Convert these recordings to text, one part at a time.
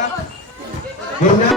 Game na.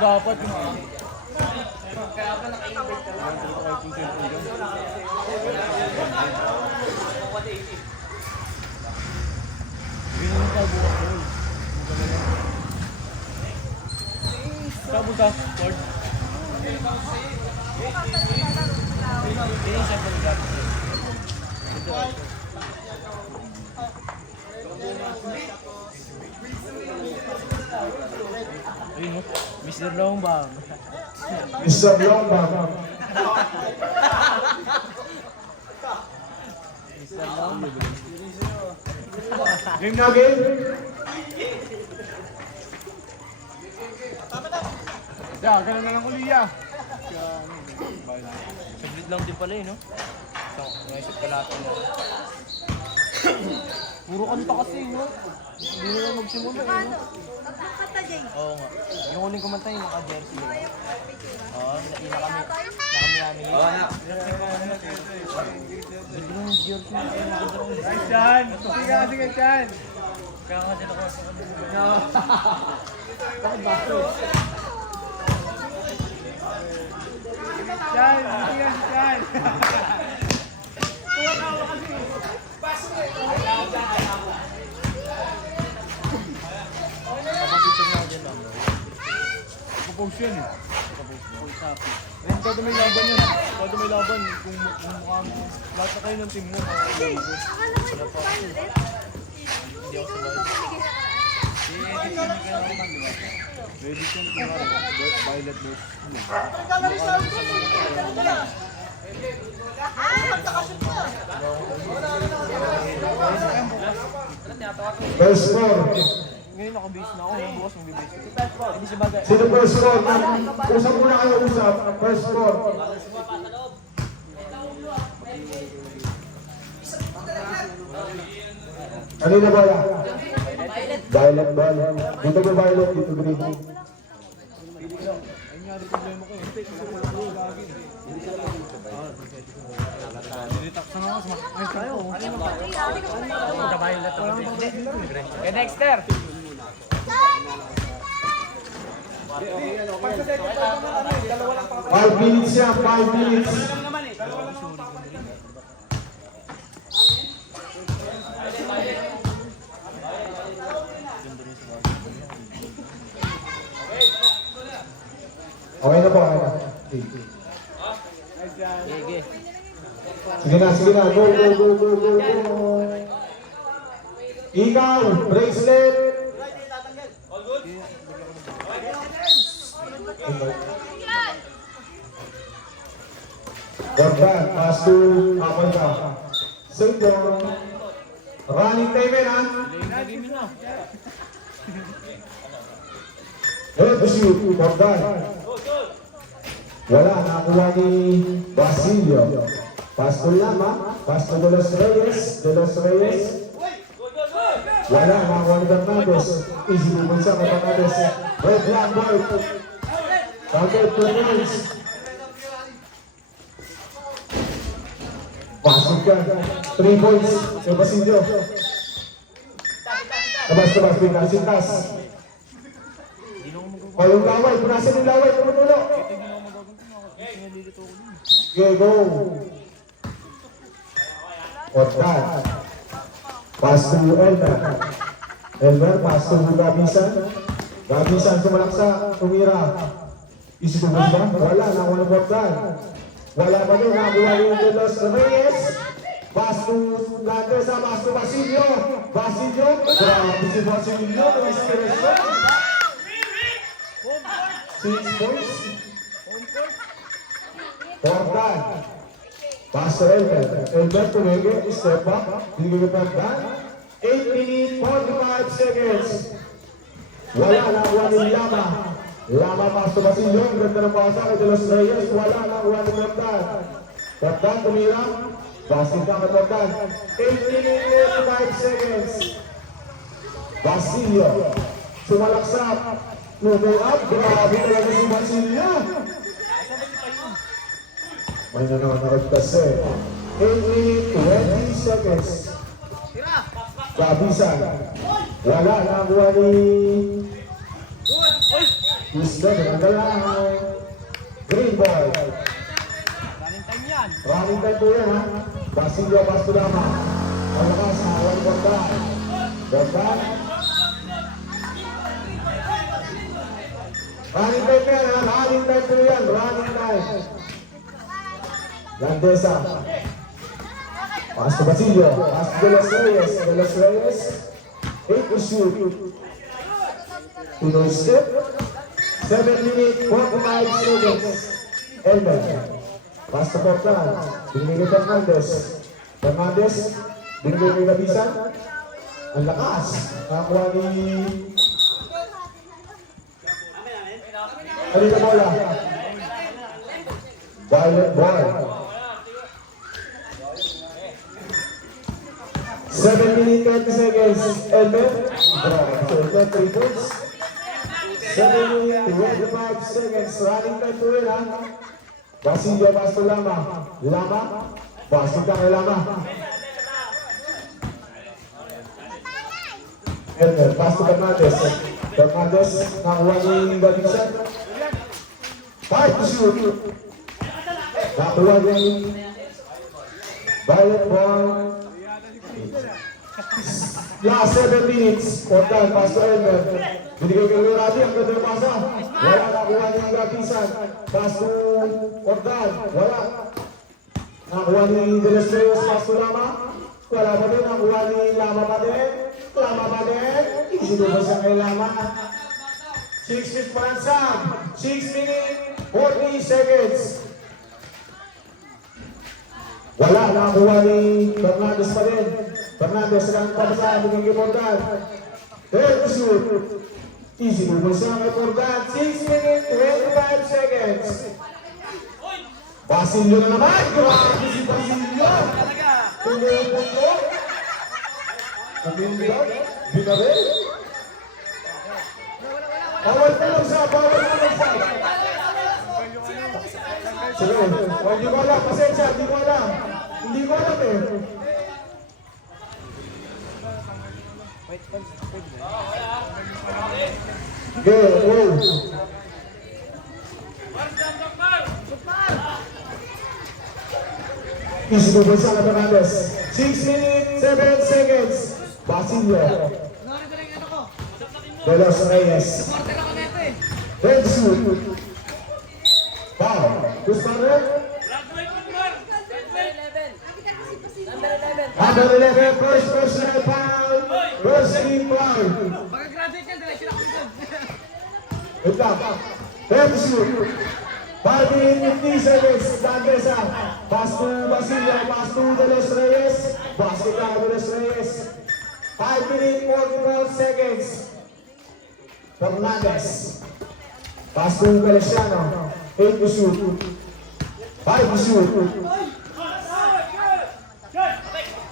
Dapat yung Kaya ka naka-invite ka lang. Kabuta, Lord. Ayun, Mr. Longbang. Mr. Longbang. Mr. Longbang. Game na game. Yeah, ganun na lang uliya. Sablit lang din pala eh, no? Naisip ka lahat na. Puro kanta kasi, no? Hindi na lang magsimula, eh, no? Nagkakanta, Jay. Oo nga. Yung huling kumanta yung naka-jersey. Oo, naina kami. Nakami-ami. Oo, na. Ganda ng jersey na kayo. Ay, Chan! Sige, Chan! Kaya nga sila ko sa kanila. No. Bakit bakit? Chan! Sige, Chan! Tuwa ka kasi. Kapasitin nga dyan lang. Kapag yan eh. Then, kada may laban yun. Kada may laban, kung mukha mo, lahat na kayo ng team mo. Jay, akala ko ito sa Violet. Hindi ako sabay. Ready ko na Violet Boots. First score. Ngayon nakabase na ako, bukas mag-base ko. Hindi siya bagay. Sino first score? Usap muna kayo usap. First score. Kanina ba yan? Violet ba? Dito ba violet? Dito green. Ayun nga rin problema ko eh. Nilitak sa nga, sumakit tayo. Punta Violet. Okay, Dexter! 5 minutes yan, 5 minutes. Okay na po, okay na. Sige na, go, go, go, go, go, go. Ikaw, bracelet. Gordon, pass to Aponta. Sundong. Running time yan, ha? Game na. to shoot. Jordan. Wala, nakakuha ni Basilio. Pass to Lama. Pass to De Los Reyes. De Los Reyes. Wala, nakakuha ni Bernardes. Easy movement siya kay Bernardes. Red black boy. Target 2 points. Pasok yan. 3 points. Kay Basilio. Tabas, pinasintas. O yung laway, punasan yung laway, tumutulo. Okay, go. Ortan. Pass to Elmer. Elmer, pass to Gabisan. Gabisan sumalaksa, tumira. Isitumas ba? Wala, nakuha ng Ortan. Wala pa din, nakuha yung De Los Reyes. Pass to Gandesa, pass to Basilio. Basilio, grabe si Basilio, no inspiration. 6 points. Ortan. Pass to Elmer. Elmer tumenge, step back. Hindi ko pagdan. 8 minutes, 45 seconds. Wala na kuha ni Lama. Lama pass to Basilio. Ganda ng pasa kay De Los Reyes. Wala na kuha ni Ortan. Ortan tumira. Basing ka kay Ortan. 8 minutes, 45 seconds. Basilio. Sumalaksak. Lugo up. Grabe talaga si Basilio. May nanonood kasi. 8 minutes, 20 seconds. Gabisan. Wala na kuha ni Isla. Nagalaw. Green boy. Running time po yan ha. Basilio Pastulama. Malakas na awal Gordan. Gordan. Running time po yan ha. Running time po yan. Running time. Gandesa. Pass to Basilio. Pass to De Los Reyes. De Los Reyes. 8 to shoot. Pinoy step. 7 minutes, 45 seconds. Elmer. Pass to Portland. Binigay ni Fernandez. Fernandez. Binigay ni Gabisan. Ang lakas. Nakakuha ni... Halina bola. Violet ball. 7 minutes, 20 seconds. Elmer. Elmer, 3 points. 7 minutes, 25 seconds. Running time to win, ha? Basilio, pass to Lama. Lama. Pass to kay Lama. Elmer, pass to Fernandez. Fernandez, nakuha ni Gabisan. 5 to shoot. Nakuha ni Violet ball. Last 7 minutes. Portal, pass to Elmer. Binigay kay Lurati, ang ganda ng pasa. Wala, nakuha niya ang Gabisan. Pass to Portal, wala. Nakuha ni De Los Reyes, pass to Lama. Wala pa din, nakuha ni Lama pa din. Lama pa din. Isinubo siya kay Lama. 6 minutes pa lang sab. 6 minutes, 40 seconds. Wala, nakuha ni Fernandez pa din. Fernandez lang pabasa, bigyan kay Portal. 10 to shoot. Easy movement siya kay Portal. 6 minutes, 25 seconds. Basilio na naman. Grabe si Basilio. Tumupunto. Kumindot. Binaril. Bawal po lang siya. Bawal po lang siya. Sige. Hindi ko alam. Pasensya. Hindi ko alam. Hindi ko alam eh. Go, go. Isubo siya na Fernandez. 6 minutes, 7 seconds. Basilio. De Los Reyes. Red shoot. Foul. Guzman. Number 11, first personal foul. First team foul. Wait lang. Red shoot. 5 minutes, 50 seconds. Gandesa. Pass to Basilio. Pass to De Los Reyes. Basket out De Los Reyes. 5 minutes, 44 seconds. Fernandez. Pass to Feliciano. 8 to shoot. 5 to shoot.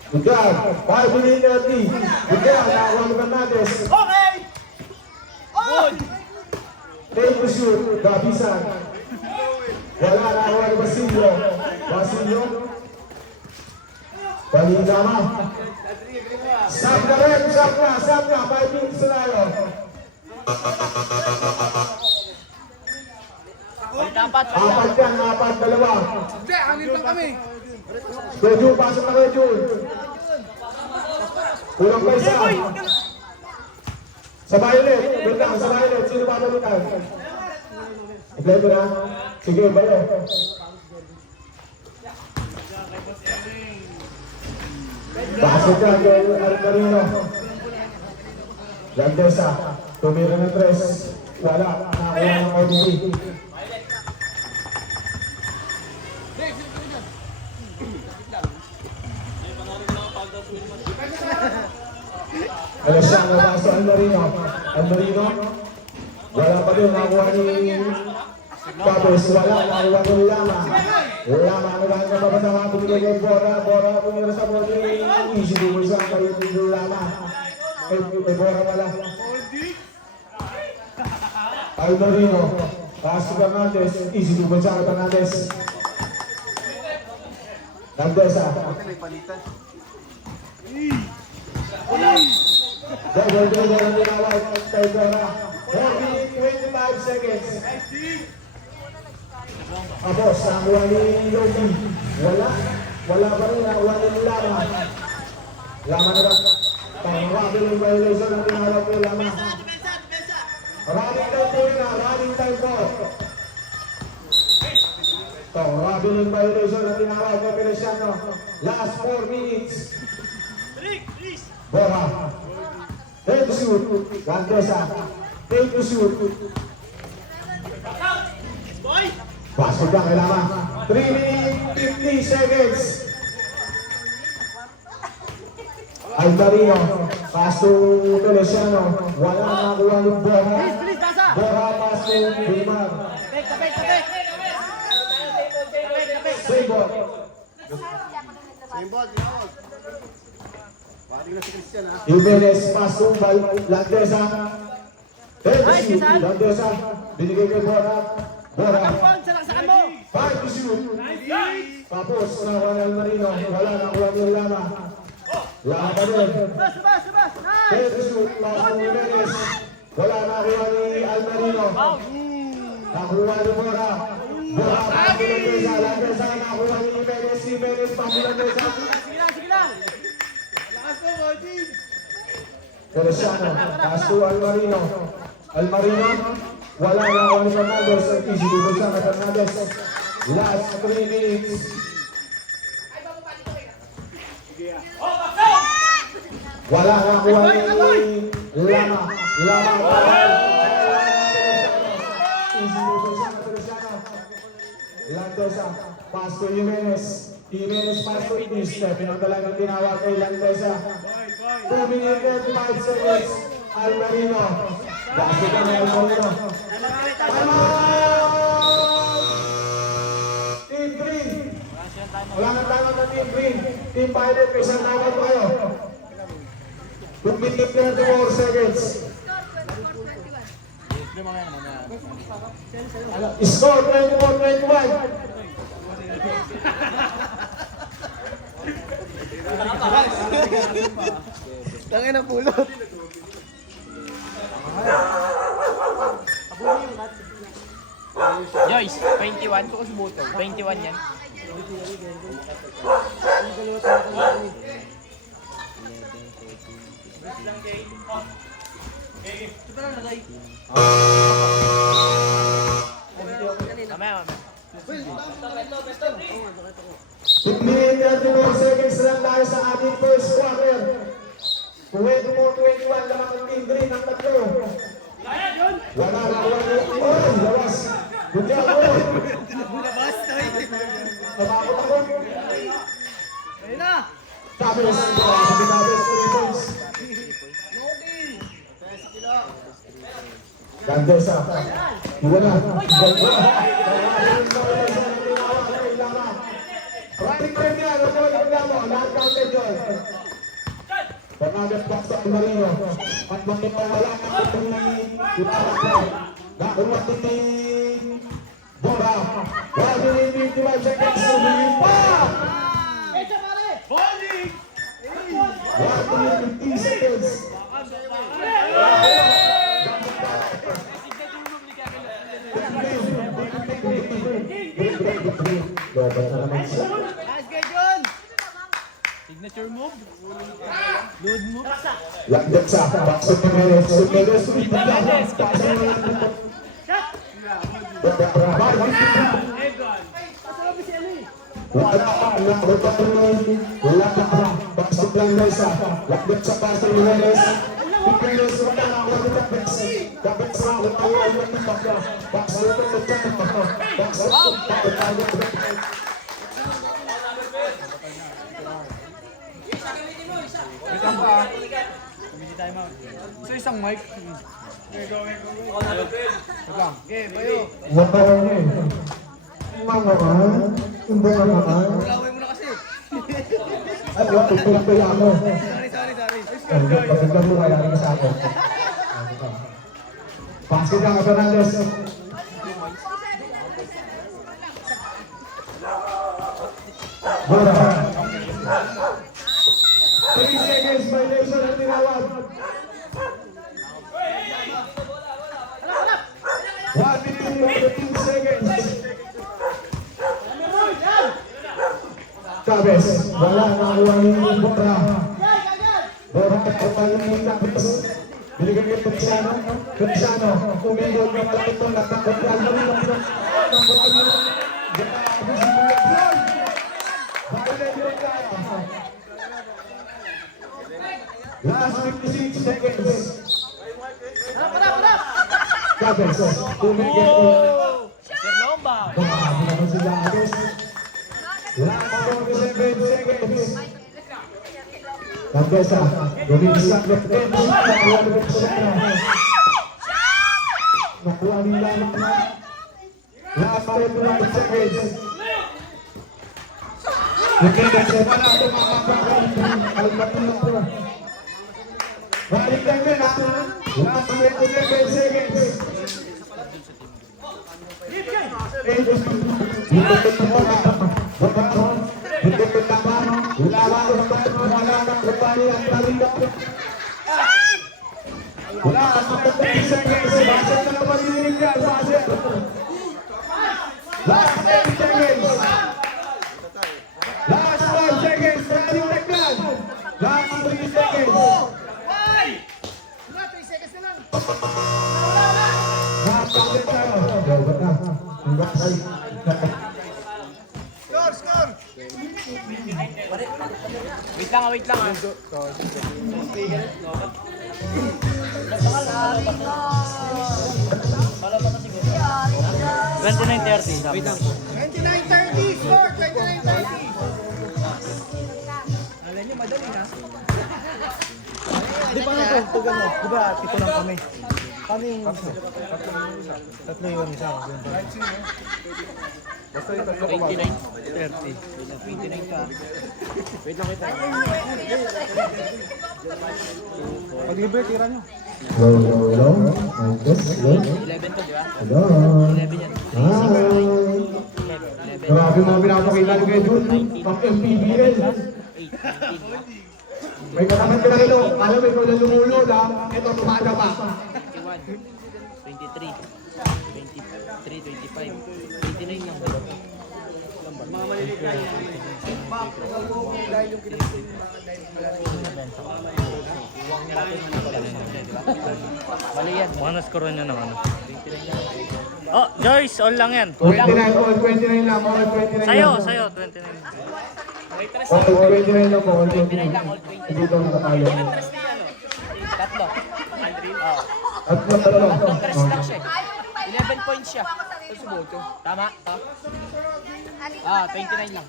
Good job. 5 minutes 30. Good job. Nakakuha ni Fernandez. Okay! 8 to shoot. Gabisan. Wala, nakakuha ni Basilio. Basilio. Palingama. Sab na rin. Sab na. 5 minutes na tayo. Apat yan, apat, dalawa. Hindi, anin pa kami. Jun, pasok na kayo, Jun. Kulang pa isa. Sabay ulit. Wait lang, sabay ulit. Sino ba nalutan? I-play mo na. Sige, bayo. Pasok ka, kay Arcarino. Landesa. Tumira ng 3. Wala. Nakakuha ng ODP. Alessandro Basso Almarino. Almarino. Wala pa rin. Nakakuha ni Tapos wala. Nakakuha ni Lama. Lama. Nagahan ka pa ba sa mga tumigay kay Bora. Bora. Tumira sa body. Easy double sa kayo ni Lama. Kay Bora wala. Almarino. Pass to Fernandez. Easy double sa Fernandez. Landesa. Double ang tinawag kay Bora. 25 seconds. Tapos, nakuha ni Loki. Wala pa rin. Nakuha ni Lama. Lama na ba? Pangawagin yung violation ang tinawag kay Lama. Running time po yun. Running time po. Pangawagin yung violation ang tinawag kay Feliciano. Last 4 minutes. Bora. Take to shoot. Landesa. Take to shoot. Pasok ka kay Lama. 3 minutes, 50 seconds. Almarino. Pass to Feliciano. Wala nakuha ni Bora. Bora pass to Wilmar. Saybot. Jimenez pass to Landesa. Take to shoot. Landesa. Binigay kay Bora. Bora. 5 to shoot. Tapos nakuha ni Almarino. Wala nakuha ni Lama. Lama pa rin. Take to shoot. Pass to Jimenez. Wala nakuha ni Almarino. Nakuha ni Bora. Bora pass to Landesa. Landesa nakuha ni Jimenez. Jimenez pass to Landesa. Feliciano, pass to Almarino. Almarino, wala na ako ni Fernandez. Easy dito siya kay Fernandez. Last 3 minutes. Wala na kuha ni Lama. Easy dito siya kay Feliciano. Landesa, pass to Jimenez. Jimenez pass to Iniesta. Pinagdala ng tinawag kay Landesa. 2 minutes and 5 seconds. Almarino. Basket na Almarino. Team Green. Wala nang tawag na Team Green. Team Violet, may isang tawag pa kayo. 2 minutes and 4 seconds. Score 24-21. Tangin na pulot. Joyce, 21 ko subuto. 21 yan. Mamaya. 2 minutes and 4 seconds lang tayo sa ating first quarter. 24-21 lamang ang Team Green ang tatlo. Wala na wala na. Oh, lawas. Good job, oh. Namakot ako. Tabes. Tabes 3 points. Gandesa. Iwala. Running premier, lahat counted yun. Bernardo Fox ang Marino. At magpapawala ng nakuha ni Bora. 1 minute 55 seconds. Sumili pa! 1 minute 50 seconds. Dapat na naman siya. Signature move. Load move. Lagdag sa Paxo Jimenez. Jimenez, Wait lang pa. Kumili tayo ma'am. So isang mic. Wait lang. Okay, bayo. Laway mo na kasi. Sorry. Pasok lang, Fernandez. Bora. 3 seconds violation ang tinawag. 1 minute 15 seconds. Chavez, wala na ulang ni Bora. Bora kapag ni Chavez. Binigyan niya Cristiano. Cristiano, umindog ng malaki ito. Natakot na ang marino. Last 56 seconds. Chavez, umindog. Sir Lomba. Grabe naman si Chavez. Last 47 seconds. Gandesa, lumisak na nakuha ni Cristiano. Nakuha ni Lamang na. Last 29 seconds. Lumikas, wala tumamabagay. Almatulog ko. Balik lang din ha. Last 27 seconds. Last 10 seconds. Last 5 seconds. Last 3 seconds. Nakapagod tayo. Dapat na. Score! Wait lang ah. Wait lang. 29-30! Score! 29-30! Alam niyo, madali na. Di ba ito? Ito gano'n. Di ba pito lang kami? Paano yung isa? Tatlo yung isa. 29. 30. 29 ka. Wait lang kita. Pag-libre, tira nyo. Hello. Yes, hello. 11 to, di ba? Hello. 11 yan. Hi. 11. Grabe mga pinapakita ni Kuya Jun. Pang MPBL. 8. 19. May katapat ka na ilo. Alam mo, ikaw na lumulod ha. Ito, tumada pa. 21. 23. 23, 25. 29 lang. Mga maliliit na yan. Dahil yung kinapin yung mga Mali yan. Mga na-score nyo ng ano. Oh, Joyce, all lang yan. 29, all 29 lang. All 29 Sayo, lang. sayo, 29. All 29 lang po. All 29 lang. Hindi daw nakatalo. Tatlo. Oh. At tatlo. Tatlong tres lang siya. 11 points siya. Tama? 29 lang.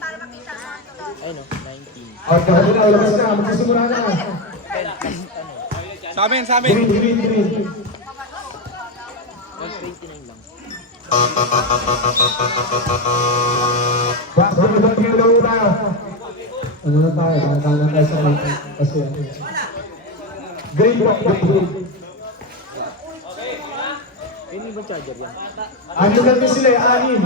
Ayun o, 19. At kakabila, labas na. Magsisimula na. 12 plus ano. Sa amin! Green. Basketball game lang tayo. Ano na tayo? Nakakala tayo sa kasi green po, green. Ini ba charger yan? Ano lang din sila, anim.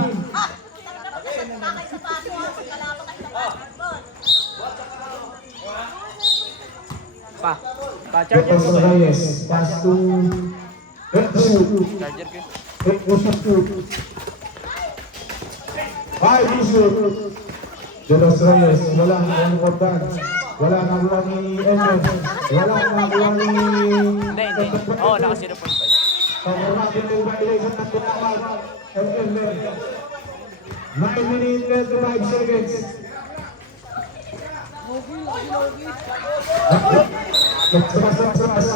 Pa-charger Pass ko to ba? Reyes, pass to Retsu. Charger ko. Retsu. Five shoot. Jonas Reyes, wala ang kordan. Wala ang nakuha ni Edmond. Wala ang nakuha ni... Hindi. Oo, naka 0.5. Pag-umakin ng violation ng tinawag. Edmond. 9 minutes, 25 seconds. Sabas.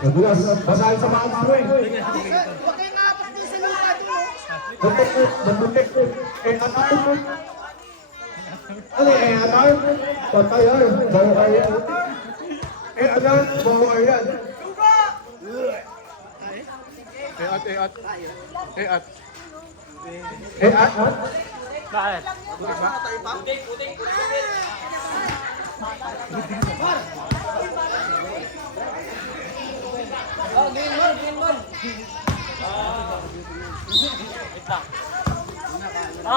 Nagulas, basahin sa mga kawin. Huwag kayong apat din sa lupa doon. Nabutik ko. Atay mo. Ano atay? Patay yan. Bawa yan. Atay, bawa yan. At. Bakit?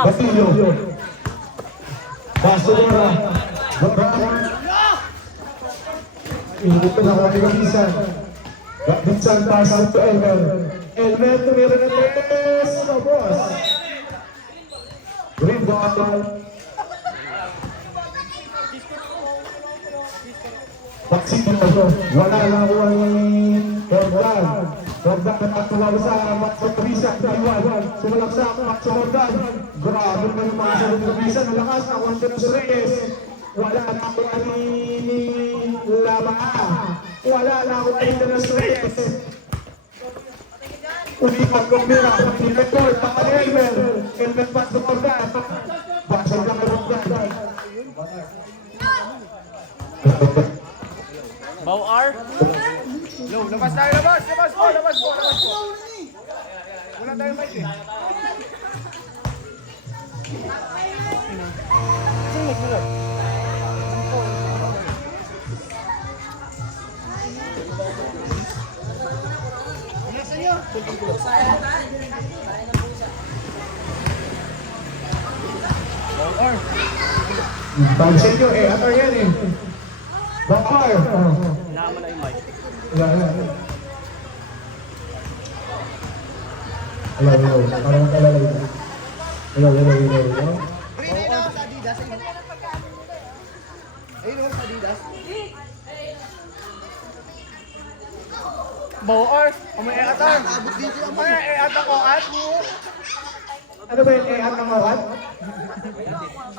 Basilio. Basura. Ingot na ako ni Gabisan. Gabisan pass out to Elmer. Elmer tumira ng 3. No, boss. Green ball. Basilio. Wala lang ako ni Jordan. Jordan nakatuwa sa Gabisan. Sumalaksak Max Jordan. Grabe naman yung mga sa Gabisan. Nalakas na Juan Reyes. Wala na ako ni Lama. Wala na ako ni Jonas Reyes. Ulipat kong mira. Ulipat ko. Papa Elmer. Elmer pass to Jordan. Basal ka kay Jordan. Bow R? Labas tayo, labas po. Wala tayong mic eh. Pansin nyo ato yan eh. Bakar. Naman na yung mic. Wala. Hello. Parang kalala. Hello. Free na sa Adidas. Ayun o, sa Adidas. Bow R. May eatan. May eatan ko at mo. Ano ba yung at ng mawad?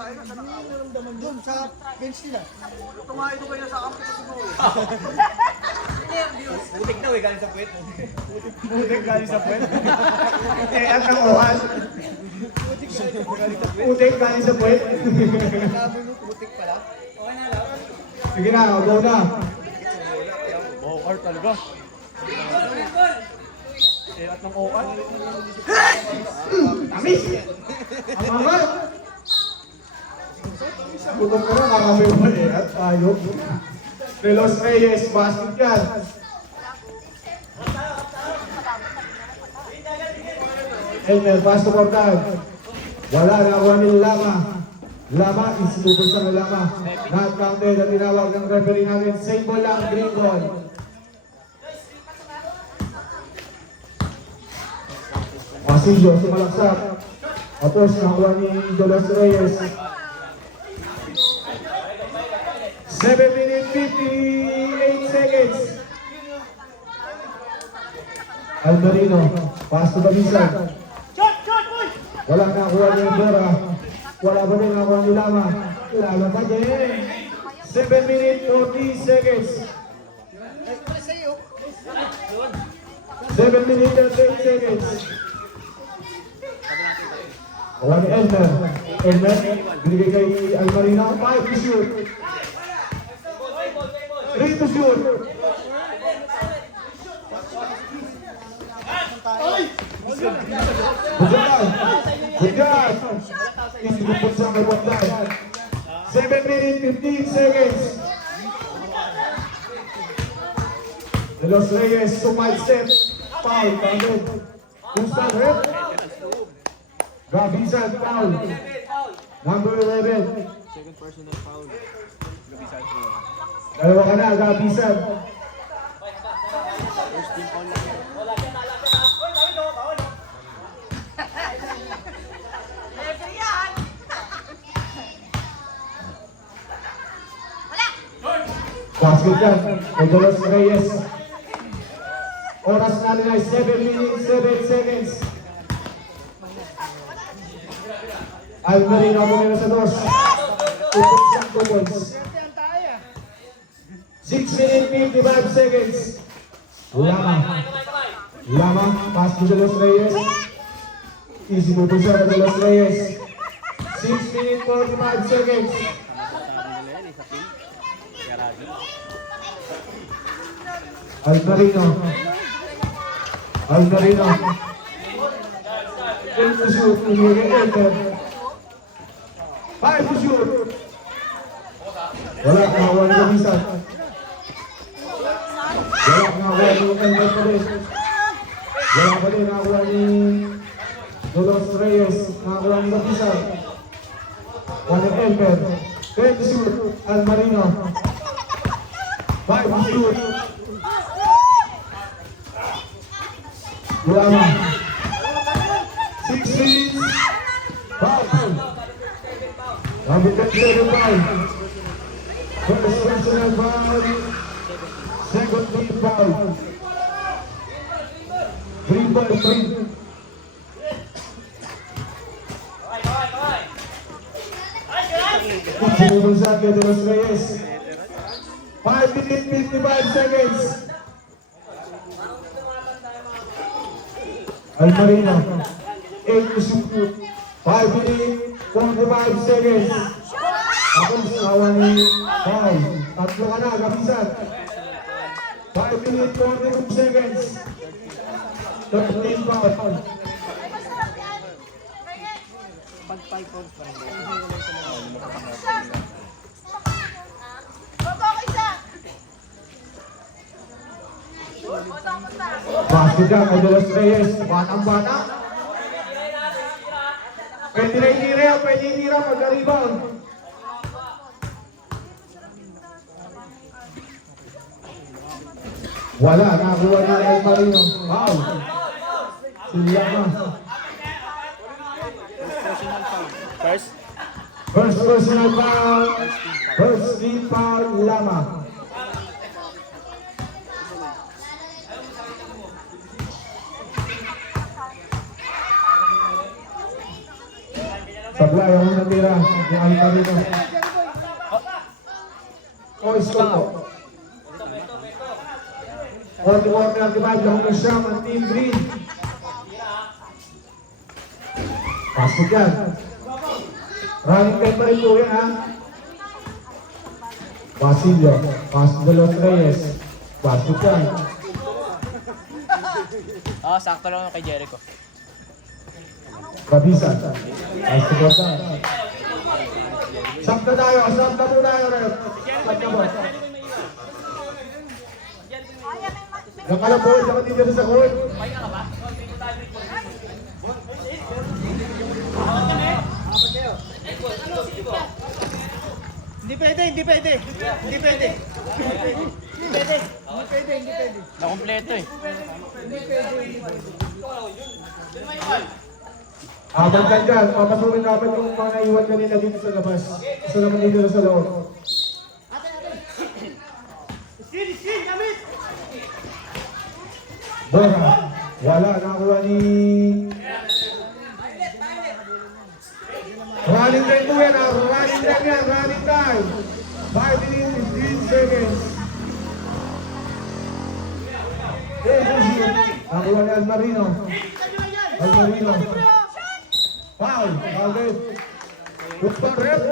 Naramdaman doon sa bench nila. Butik galing sa puwet. At ng mawad. Butik galing sa puwet. Laban mo, putik pala. Sige na, go na. Bow R talaga. At ng OR. Amis! Ang mga! Gutom ka na, kakabay mo at tayo. Relos Reyes, basket yan. Elmer, pass to Cortad. Wala na ako ni Lama. Lama, isinubol sa Lama. Not counted at tinawag ng referee natin. Same ball lang, green ball. Pasillo, sumalaksak. Tapos nakuha ni Jonas Reyes. 7 minutes 58 seconds. Alvarino, pass to Babisan. Wala nakuha ni Dora. Wala ba rin nakuha ni Lama? Lama pa din. 7 minutes 40 seconds. 7 minutes and 8 seconds. Wala ni Elmer. Elmer, binigay kay Almarina. 5 to shoot. 3 to shoot. Bujan! Bujan! Isipupot sa kay Bogdan. 7 minutes, 15 seconds. De Los Reyes, 2 step. Foul, counted. Gustav Rep. Gabisan, foul. Number 11. Second personal foul. Dalawa ka na, Gabisan. First team foul lang yan. Basket yan, kay De Los Reyes. Oras natin ay 7 minutes, 7 seconds. Almerino muna sa dos. Upot siyang 2 points. 6 minutes, 55 seconds. Lama, pass to De Los Reyes. Easy move siya kay De Los Reyes. 6 minutes, 45 seconds. Almerino. In to shoot, enter. 5 to shoot. Wala, nakawa ni Gabisan. Wala, nakawa ni Elmer pa rin. Wala pa rin, nakawa ni De Los Reyes. Nakawa ni Gabisan. Wala ni Elmer. 10 to shoot, Almerino. 5 to shoot. Lama. 6 minutes. Foul. Number 10, foul. First personal foul. Second team foul. 3-3. Sinubulsan kay De Los Reyes. 5 minutes, 55 seconds. Almerino, 8 to shoot, 5 minutes, 45 seconds. Tapos nawa ni foul. Tatlo ka na, Gabisan. 5 minutes, 42 seconds. 13 foul. Pag 5 points pa rin. Basket ka kay De Los Reyes. Batang-bata. Pwede na itira, magka-rebound. Wala, nakakuha ni Almerino. Foul. Lama. First. First personal foul. First team foul, Lama. Sablay ang natira ni Almerino. Stop po. 41-35 lang na siya ang Team Green. Pasok yan. Running time pa rin po yan, ha? Basilio. Pasok De Los Reyes. Pasok yan. Sakto lang kay Jericho. Kabisan. Pasok yan. Sakta tayo. Sakta po tayo, Rep. Sakta po. Nakala po, isa ka dito sa court. Hindi pwede. Nakompleto eh. Habang ka dyan, papasukin dapat yung mga naiwan kanina dito sa labas. Isa naman dito sa loob. Bora, wala, nakakuha ni... Running time po yan, ha? Running time yan, running time. 5 minutes, 15 seconds. Nakakuha ni Almerino. Foul, foul. Upang rep.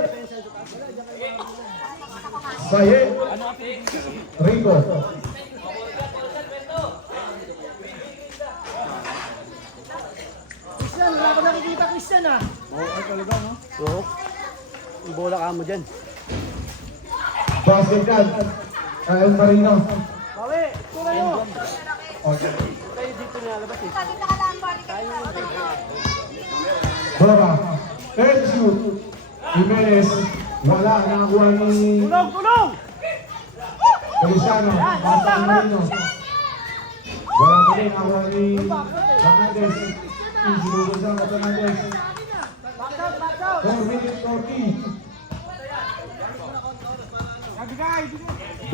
Saye. Rico. Santa Cristian ah. Ay talaga, no? Oo. Yung bola ka mo dyan. Basket yan. Kyle Marino. Bawi, ito kayo. Okay. Tayo dito nilalabas eh. Sabi nakalambar ka. Bora. And shoot. Jimenez. Wala. Nakakuha ni Tulong! Feliciano. Basta ni Marino. Wala pa rin. Nakakuha ni Fernandez. Sinugod sa Fernandez. 4 minutes 40.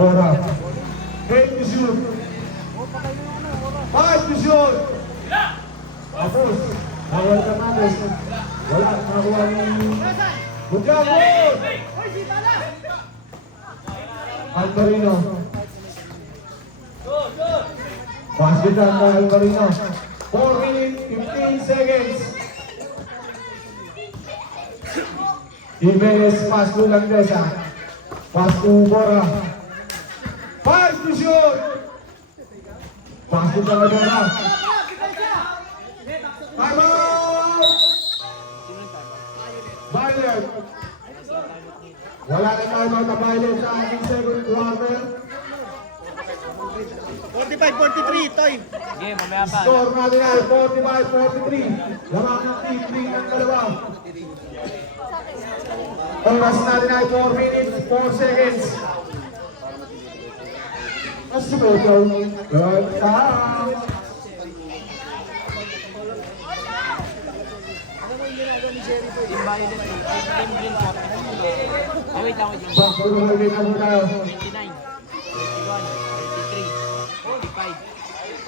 Bora. 8 to shoot. 5 to shoot. Tapos. Nawal Fernandez. Wala. Nakakuha ni Budyabon. Alvarino. Basket ang Alvarino. 4 minutes, 15 seconds. Jimenez, pass to Landesa. Pass to Bora. 5 to shoot. Pass to Taladora. Time out! Violet. Wala na time out na Violet sa ating second quarter. 45-43, Toy. Game, mamaya pa. Score natin ay 45-43. Lamang ng team 3 ng dalawa. Oras natin ay 4 minutes, 4 seconds. Mas sumoto. Good time. Team Violet, Team Green, 40. Ay, wait lang. Back to the limit na muna tayo. 29, 31, 33, 45,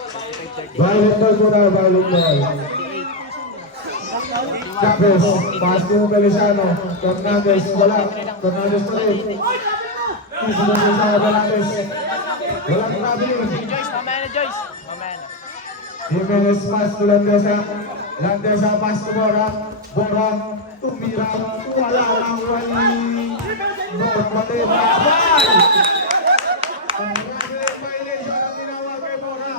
45, 30, Violet ball muna, Violet ball. 38. Chapes, pass to Feliciano. Fernandez, wala. Fernandez pa rin. Isunod sa Fernandez. Wala traveling. Joyce, mamaya na, Joyce. Mamaya na. Jimenez pass to Landesa. Landesa pass to Bora. Bora, tumira. Wala lang wali. North pati. Bakabay! Ang violation ang ginawa kay Bora.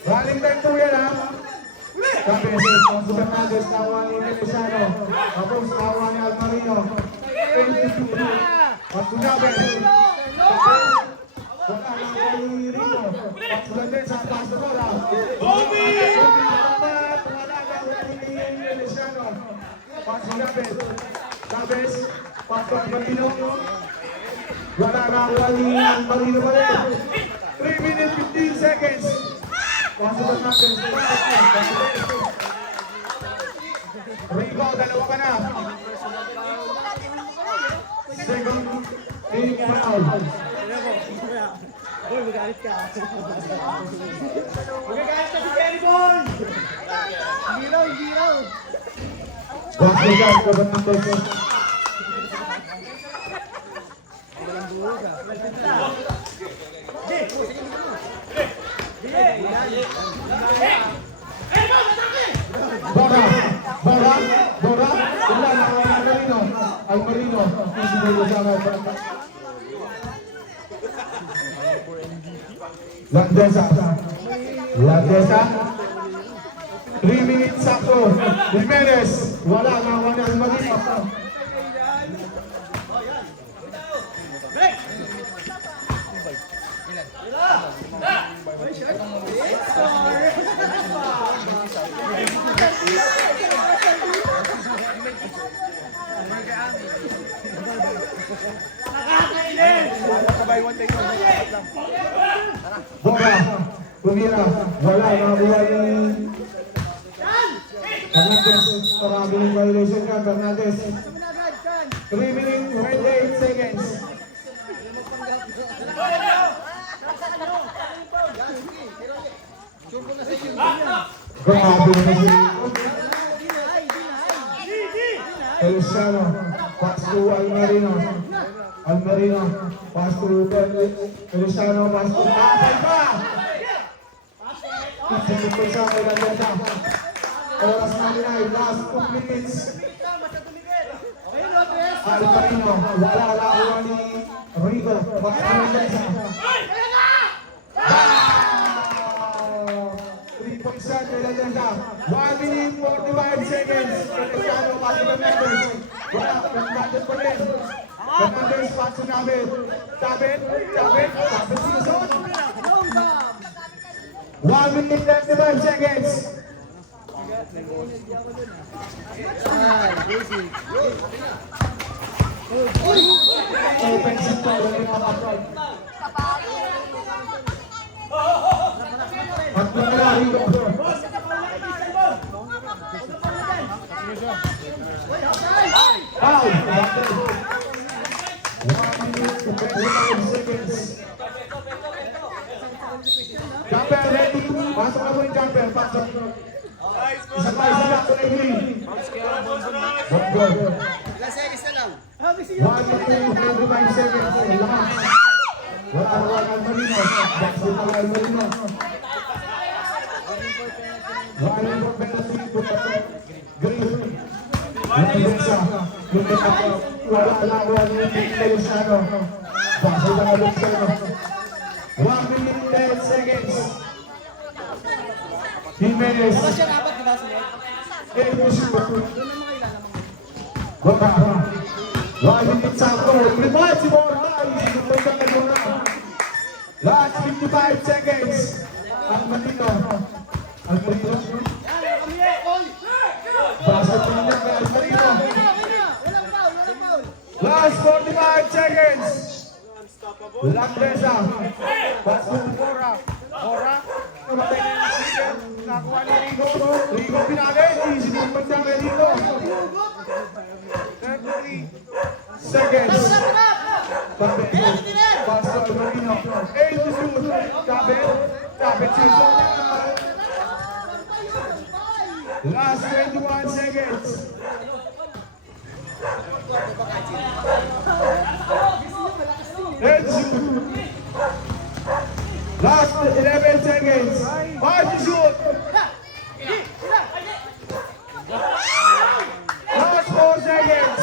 Running back to yan ha. Tapos, ang Fernandez nakuha ni Feliciano. Tapos, nakuha ni Alvarino. 22. Pagkunabi. Wala lang kay Rino. Pagkunabi sa pass to Bora. Bobby! Wala lang kay Feliciano. Pagkunabi. Tapos, pass to Alvarino. Wala lang kay Alvarino pa rin. 3 minutes 15 seconds. Pasok natin. Rico, dalawa ka na. Second team foul. Boy, magalit ka. Magagalit ka si Jerry Boy! Hindi raw. Basket ka, kaban ng Texas. Bora. Wala na Alvarino. Isunod sa mga. Landesa. 3 minutes sakto. Jimenez. Wala na Alvarino. Bora, tumira, wala, nakabuha ni Fernandez, maraming violation ka, Fernandez. 3 minutes, 28 seconds. Grabe na si Feliciano, pass to Alvarino, pass to Feliciano, pass to Kapay pa! Isipin sa kay Landesa. Oras natin ay last 2 minutes. Alvarino, wala nakuha ni Rico, pass to Landesa. 3 points Pinsan, Melanesa. 1 minute 45 seconds. Cristiano, Pastor Fernandez. Wala, Fernandez pa rin. Fernandez, paso namin. Tabit, season. 1 minute 35 seconds. Offensive foul, wala yung kapag. At nangyari ko. Foul! 1 minute 25 seconds. Jumper ready. Pasok na po yung jumper. Pasok. Isa pa. Green. Good. Ilang seconds na lang. 1 minute 25 seconds. Lakas. Wala Almarino. Backstep na Almarino. Wala yung penalty. Green. Lumensa. Wala yung Feliciano. Backstep na Feliciano. 1 minute 10 seconds. Jimenez. Baka. 1 minute sakto. Prepare si Borja. Last 55 seconds. Almarino. Basta pinila kay Almarino. Last 45 seconds. Landesa. Basta Bora. Nakuha ni Rigo pinagay. Sinumpan niya kay Rigo. 33 seconds. Pastor Almarino. 8 to shoot. Kapit season. Last 21 seconds. Let's shoot. Last 11 seconds. 5 to shoot. Last 4 seconds.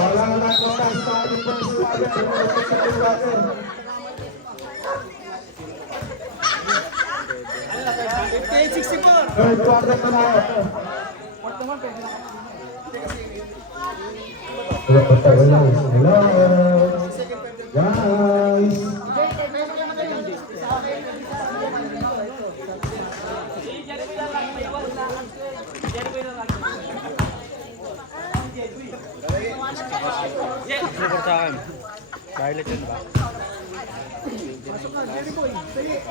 Wala na nakuha sa ating first quarter. Third quarter na na. Hello. Guys. Super sa akin. Violet yun ba?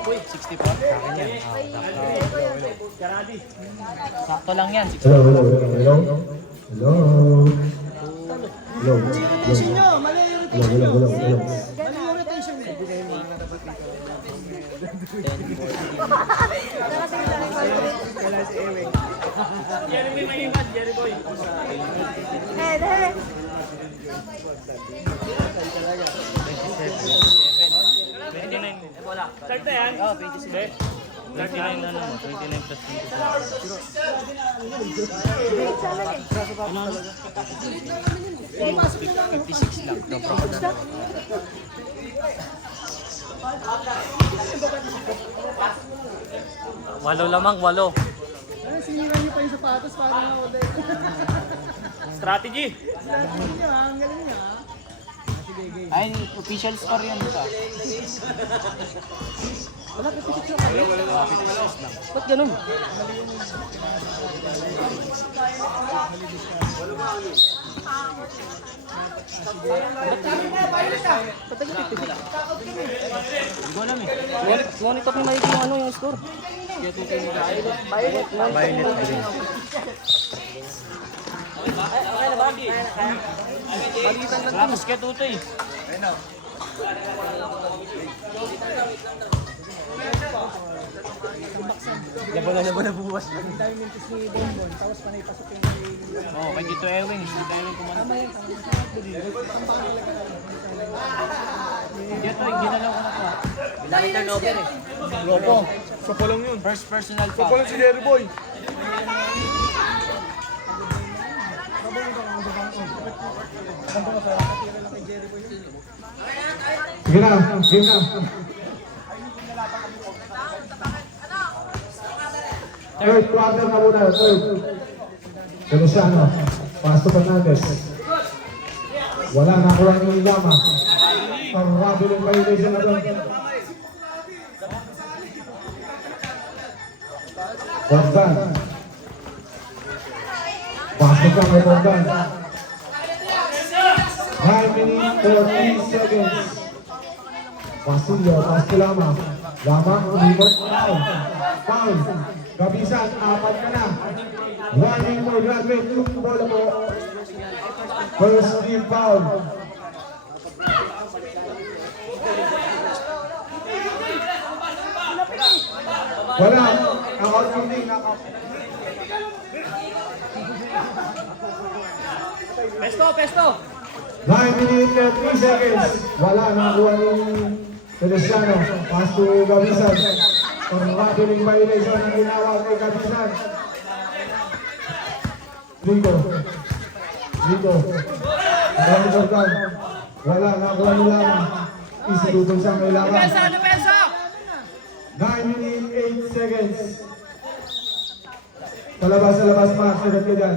Uy, 60 pa. Sa akin yan. Sakto lang yan. Jeremy may iman, Jerry boy. Start na yan? Oo, 27. 39 na naman, 29 plus 26 lang. Walo lamang, walo. Sinira niyo pa yung sapatos para nawala. Strategy. Ang galing niya. Ay, official score yan ito. Wala, 56 lang kayo. Ba't ganun? Hindi ko alam eh. Monitor ni Mike yung ano yung score. Violet. Palitan lang. Tapos kaya tuto eh. Laban na buwas. Ang dami mintis ni Bonbon, tapos panay pasok yung Oo, kay Tito Ewing. Tito Ewing kumano. tama yan. Dito, ginalaw ko na to. Bilangin turnover eh. Lopo. Sa palong yun. First personal Sa foul. palong si Jerry Boy. Sige na, game na. Third quarter na muna, third. Feliciano, pass to Fernandez. Wala nakuha ni Lama. Parabiling violation na doon. Bogdan. Pasok lang kay Bogdan. 9 minutes 14 seconds. Pasillo, pass to Lama. Lama, umikot. Foul. Foul. Gabisan, apat ka na. Warning for graduate, yung bola mo. First team foul. Wala. Knockout counting, knockout. Pesto! 9 minutes 30 seconds. Wala nakuha ni Feliciano. Pass to Gabisan. Parabiling violation ang ginawa kay Gabisan. Rico. Wala nakuha ni Lama. Isilutong siyang kay Lama. Depensa! 9 minutes 8 seconds. Palabas sa labas, Max. Sagat ka dyan.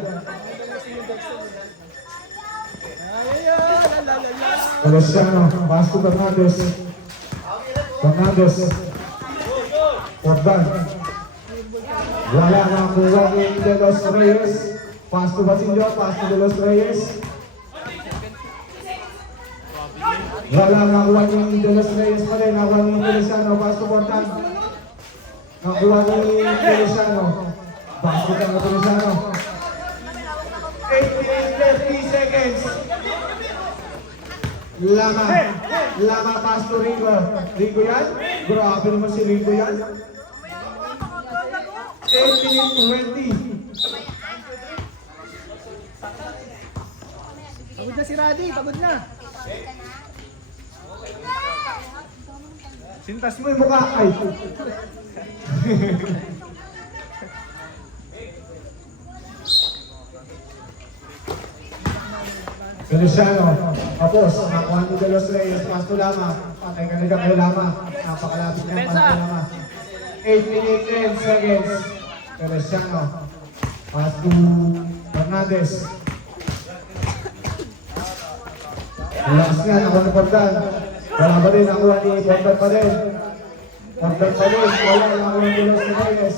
Feliciano, pass to Fernandez. Jordan. Wala nakuha ni De Los Reyes. Pass to Basilio, pass to De Los Reyes. Wala nakuha ni De Los Reyes pa rin. Nakuha ni Feliciano, pass to Jordan. Nakuha ni Feliciano. Pass to Feliciano. 8 minutes 30 seconds. Lama pass to Rico. Rico yan? Grabe naman si Rico yan. 8 minutes 20. Pagod na si Radi, pagod na. Sintas mo yung mukha. Ay. Feliciano, tapos, nakuha ni De Los Reyes, pass to Lama. Patay ka na dyan kay Lama. Napakalapit niya, pass to Lama. 8 minutes 10 seconds. Feliciano, pass to Fernandez. Relax nga, nakuha ni Portan. Wala pa rin, nakuha ni Portan pa rin. Wala nakuha ni De Los Reyes.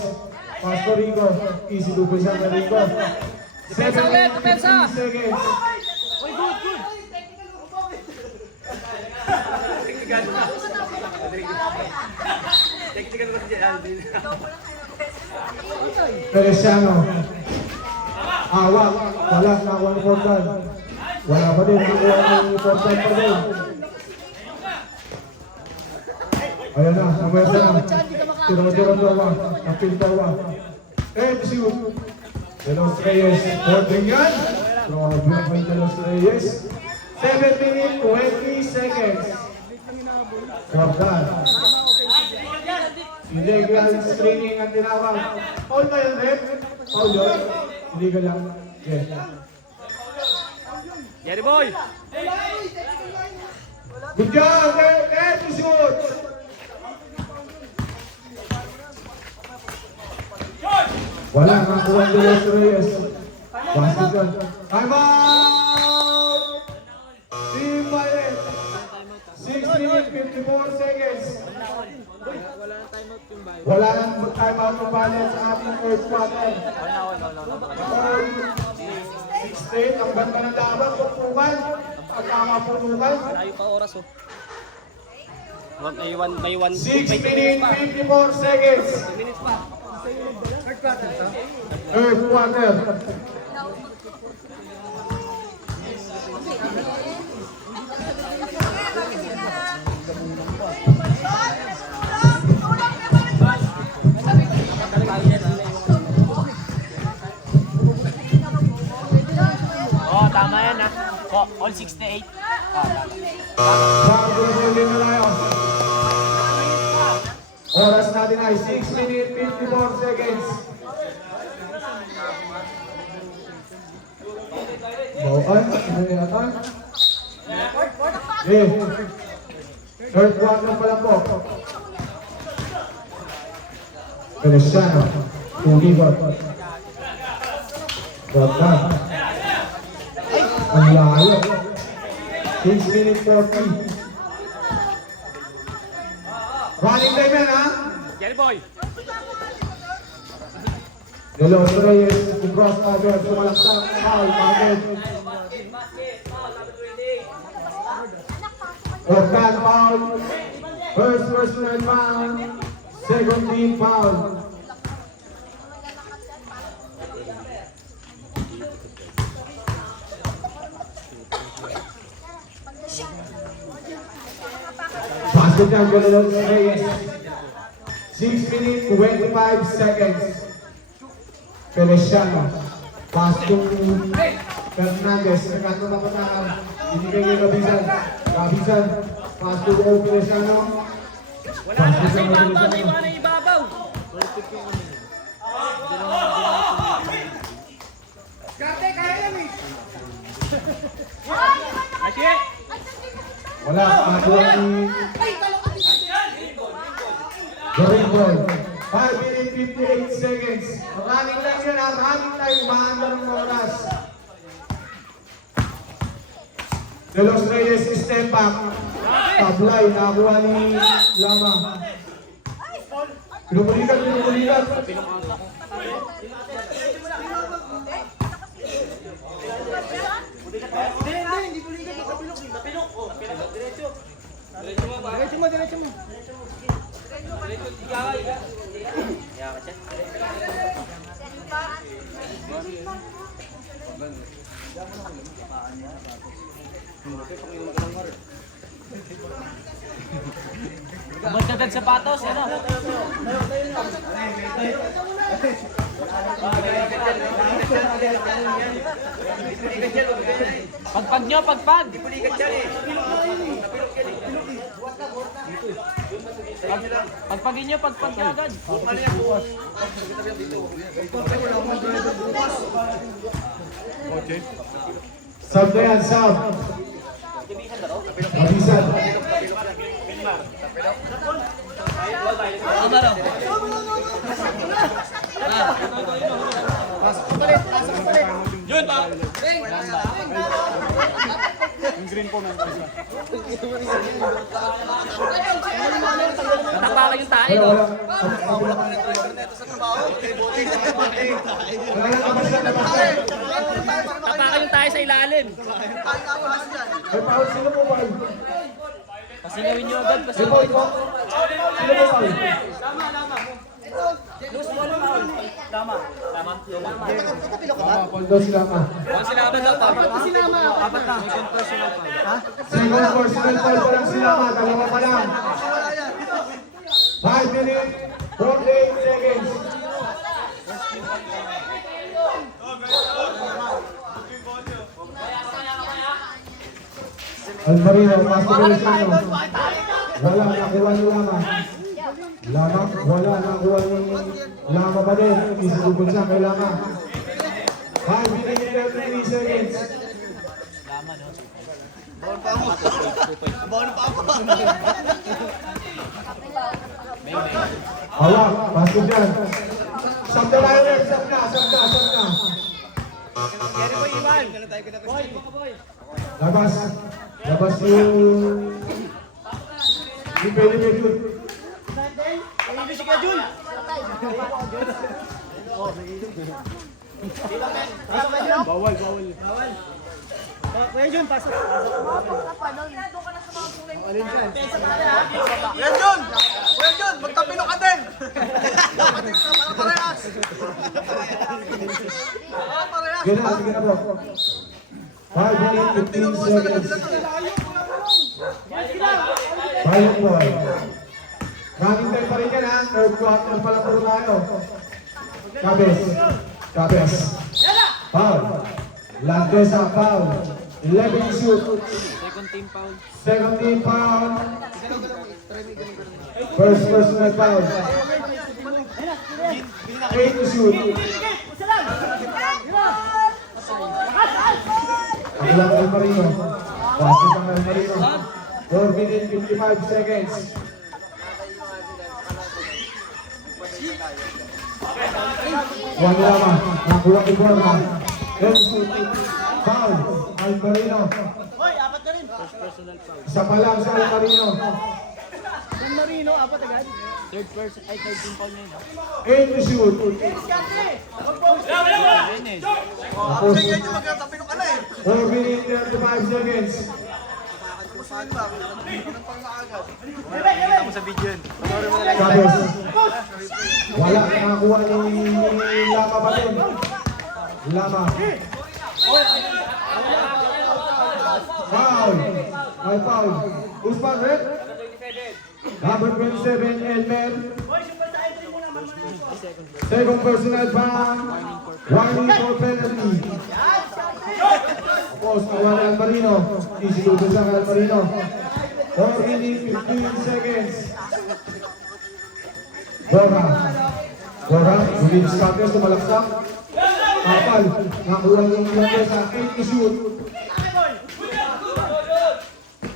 Pass to Rico. Easy dugo siya kay Rico. 7 seconds. Feliciano. Awak. Wala nakuha ni Portan. Wala pa din. Nakuha ni Portan pa din. Ayan na. Namesa na. Turo-turo-turo. Napil-tawa. shoot. De Los Reyes. Holding yan. Grabe pa yung De Los Reyes. 7 minutes 20 seconds. Jordan. Illegal screening ang tinawag. Paul ba yun, Rep? Paul yun? Illegal lang. Yes. Jerry Boy! Good job! There to shoot! Wala nga kuha ang De Los Reyes. Basket yun. Time out! Team Violet. 6 minutes 54 seconds. Wala nang time out yung Violet sa ating first quarter. 6-8, ang ganda ng laban. Pupukan. Pagkamapunukan. Malayo pa oras oh. May 1 6 minutes 54 seconds. minutes pa. Third quarter. Oh, tama yan ah. Oh, all 68. Oras natin ay 6 minutes 54 seconds. Ay, ano yung atay? Third quarter pa lang po. Feliciano, Tugibot. Jordan. Ang layo. 6 minutes 40. Running time yan, ha? Jerry boy. De Los Reyes, the crossover, sumalaksak, foul, bakit? Jordan, foul. First personal foul. Second team foul. Basket yan, De Los Reyes. 6 minutes, 25 seconds. Feliciano. Pass to Fernandez. Nagkato na po na binigay ni Robinson. Robinson. Pass to Feliciano. Wala na kasi ibabaw, iwan na ibabaw. Karte, kaya yan eh. Kasi, Wala. Pagawa ni Jorin Boy. 5 minutes, 58 seconds. Running lang yan. Running time. Mahanda ng oras. De Los Reyes, step back. Tablay. Nakakuha ni Lama. Pinupulikan, pinupulikan. Hindi po ligat ng kapilok. Kapilok. Oh, diretso. Diretso mo, diretso mo. magdadad sapatos, ano? Pagpag nyo, pagpag! Pagpagin nyo, pagpag nyo agad. Sub na yan, sub. Abisan. Yun pa! Natakpakan yung tayo. Wala. Abisan na ba? Tapakan yung tayo sa ilalim. May foul, sino po ba? Pasinawin nyo agad, May pasinawin. foul po? Sino po foul? Tama. Pondo sila ka. Sinama daw pa. Apat na. Second personal foul pa lang sila ka. Dalawa pa lang. 5 minutes, 48 seconds. Alvarino, pass to Feliciano. Wala, nakuha ni Lama. Lama, wala, nakuha ni Lama pa din. Isubod siya kay Lama. 5 minutes, 33 seconds. Hawak, pass to dyan. Sab na tayo rin, sab na. Labas yung Pwede Jun. Kuya Jun, pasok. Kuya Jun, magtapino ka din. Dapat yung para parehas. Sige na bro. 5 minutes, 15 seconds. Bayang boy. Running time pa rin yan ha. Third quarter pala po tayo. Chavez. Foul. Landesa foul. 11 shoot. Second team foul. First personal foul. 8 shoot. Ilang Almarino. Basket ng Almarino. 4 minutes 55 seconds. One lamang. Nakuha ni Borja. Then shooting. Foul. Almarino. Isa pa lang sa Almarino. San Marino, apat agad. Third person, ay third team foul niya yun. 8 to shoot. Finish. Tapos, Yan yung magkatabi ng ala eh. 4 minutes 35 seconds. Saan ba? Ng pang maagad. Kita mo sa video yun. Chavez. Wala nakakuha ni Lama pa din. Lama. Foul. May foul. Who's foul, red? Number 27, Elmer. Second personal foul. Warning for penalty. Tapos, nakuha ni Almarino. Easy to sa Almarino. 4 minutes 15 seconds. Bora, Williams Campos, tumalaksak. Kapal, nakuha yung Campos sa 8 to shoot.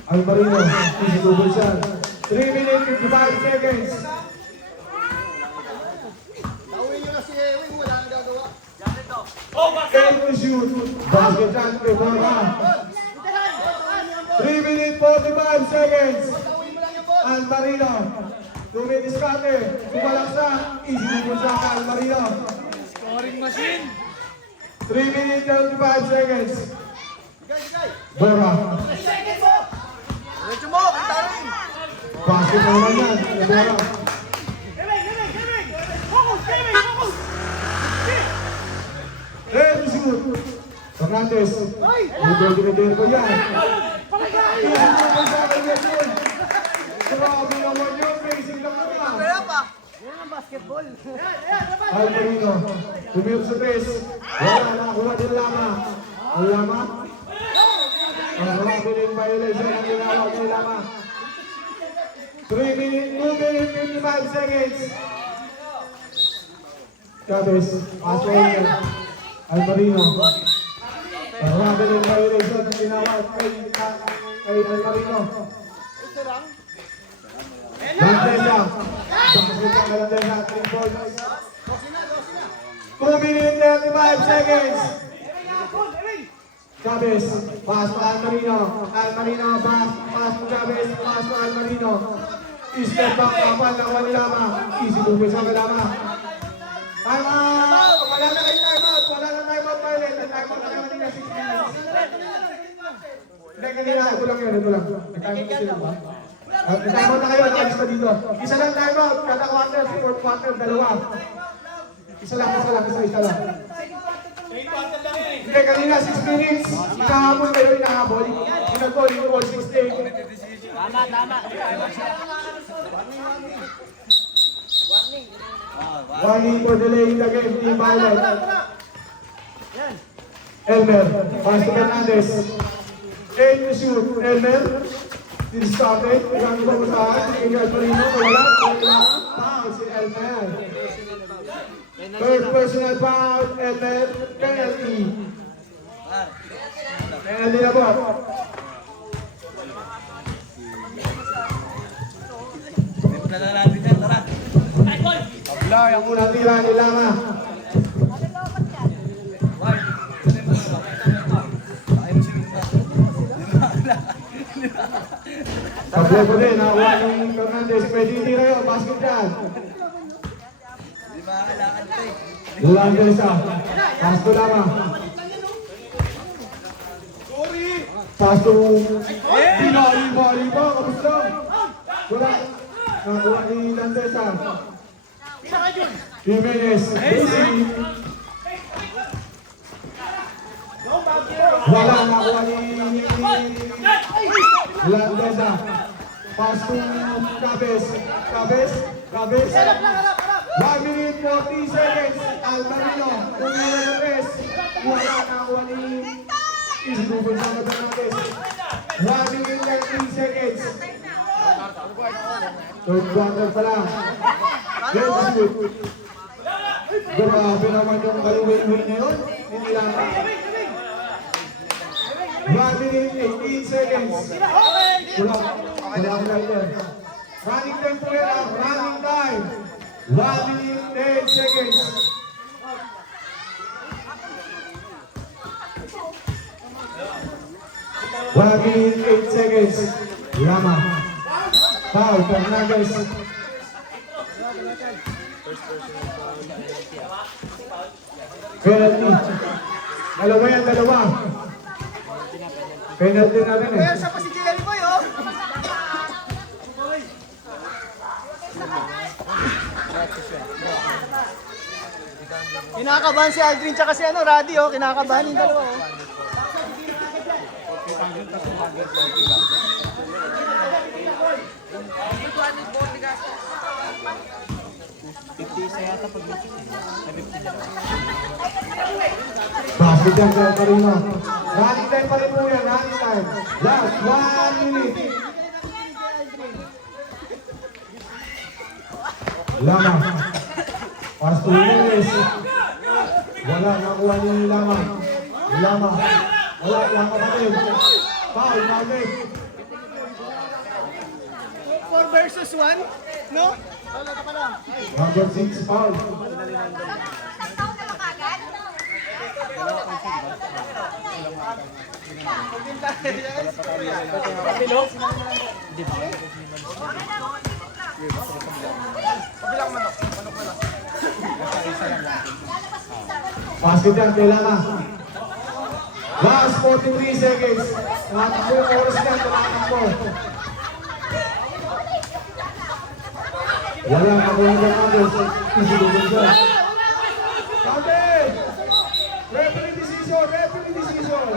Almarino, easy to bulsan. 3 minutes 55 seconds. Nauwi nyo na si Ewing, wala nang gagawa. 8 to shoot. Basket shot kay Bora. 3 minutes 45 seconds. Almarino. Dumidiskarte, tumalaksak, easy to bulsan ka Almarino. Scoring machine. 3 minutes 35 seconds. Bora. Diretso mo, kita rin. Basket na naman yan. Bora. Ready to shoot. Fernandez. Dito ko yan. Easy to bulsan ka Almarino. Grabe naman yun, facing lang naman. Kaya pa. Almarino, tumiyok sa tres. Wala, nakakuha din Lama. Ang Lama. Ang grabe din violation ang ginawa kay Lama. 2 minutes 55 seconds. Chavez, pass to Elmer. Almarino. Ang grabe din violation ang ginawa kay Almarino. Landesa. Basket ang Landesa. 3 points. 2 minutes 35 seconds. Chavez, pass to Almarino. Almarino, pass to Chavez, pass to Almarino. Step back, kapal, nakuha ni Lama. Easy to sa Lama. Time out! Wala na kayo time out. Wala na time out, pilot. Time out na kayo kanina 6 minutes. Hindi, kanina. Ito lang yun, ito lang. Nag-time out sila ba? Time out na kayo, nakalis pa dito. Isa lang time out. Kada quarter, fourth quarter, dalawa. Isa lang. Hindi, kanina 6 minutes. Inahabol kayo, inahabol. Inagol, yung all 16. Tama. Warning for delaying the game, team Violet. Elmer, pass to Fernandez. 8 to shoot, Elmer. Still started, ilang ko usahan, si Almarino, wala, foul si Elmer. Third personal foul, Elmer, penalty. Penalty na po. Ang unang tira ni Lama. Pablo po din, nakuha ng Fernandez. Pwede tira yun, basket dyan. Landesa, pass to Lama. Pass to Bali ba? Kamusta? Wala. Nakuha ni Landesa. Jimenez, busy. Wala, nakuha ni Landesa. Pass to Chavez. 1 minute 40 seconds. Almarino, Umilares. Wala, nakuha ni Isbubol sa Fernandez. 1 minute 30 seconds. Third quarter pa lang. Let's shoot. Grabe naman yung kaliwin-win na yun. Hindi lang. 1 minute 18 seconds. Kulang. Kulang lang yan. Running time po yan. Running time. 1 minute 10 seconds. One minute 8 seconds. Lama. Foul. Fernandez. Penalty. Dalawa yan, dalawa. Penalty natin eh. Siya pa si Jerry Boy, oh. Kinakabahan si Aldrin tsaka si Raddy, oh. Kinakabahan yung dalawa, oh. Basket yan, kaya pa rin mo. Running time pa rin po yan, running time. Last 1 minute. Lama. Pass to Nunes. Wala, nakuha niya yung Lama. Lama. Wala, Lama pa rin. Foul, Maverick. 4 versus 1, no? Number 6, foul. Nagtaon ka ba kagad? Basket yan, kay Lama. Last 43 seconds. Tumatakbo yung oras yan, tumatakbo. Wala, nakuha niya Maverick. Isigugod dyan. Maverick! Referee decision, referee decision.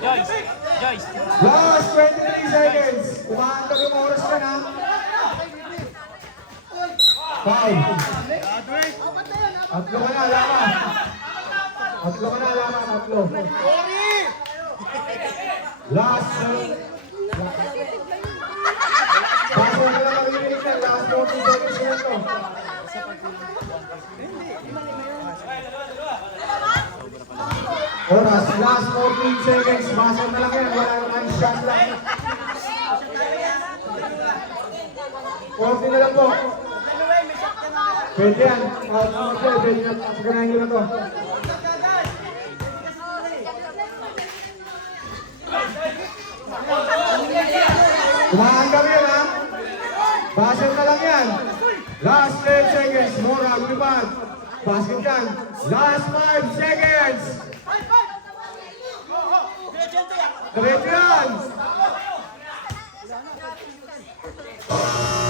Joyce! Joyce! Last 23 seconds. Umaantok yung oras ka na. Foul. Tatlo ka na, Lama. Tatlo ka na, Lama. Tatlo. Last. Baso na lang maririnig na. Last 40 seconds na ito. Oras, last 14 seconds. Baso na lang yan. Wala naman shot lang. 40 na lang po. Pwede yan. Pwede yan. Pagkanahin nyo na to. Kumahan kami yan, ha? Basket na lang yan. Last 10 seconds. Mora, lumipad. Basket yan. Last 5 seconds. Diretso yan.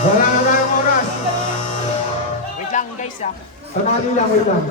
Wala na tayong oras. Wait lang guys ah. Samali lang, wait lang.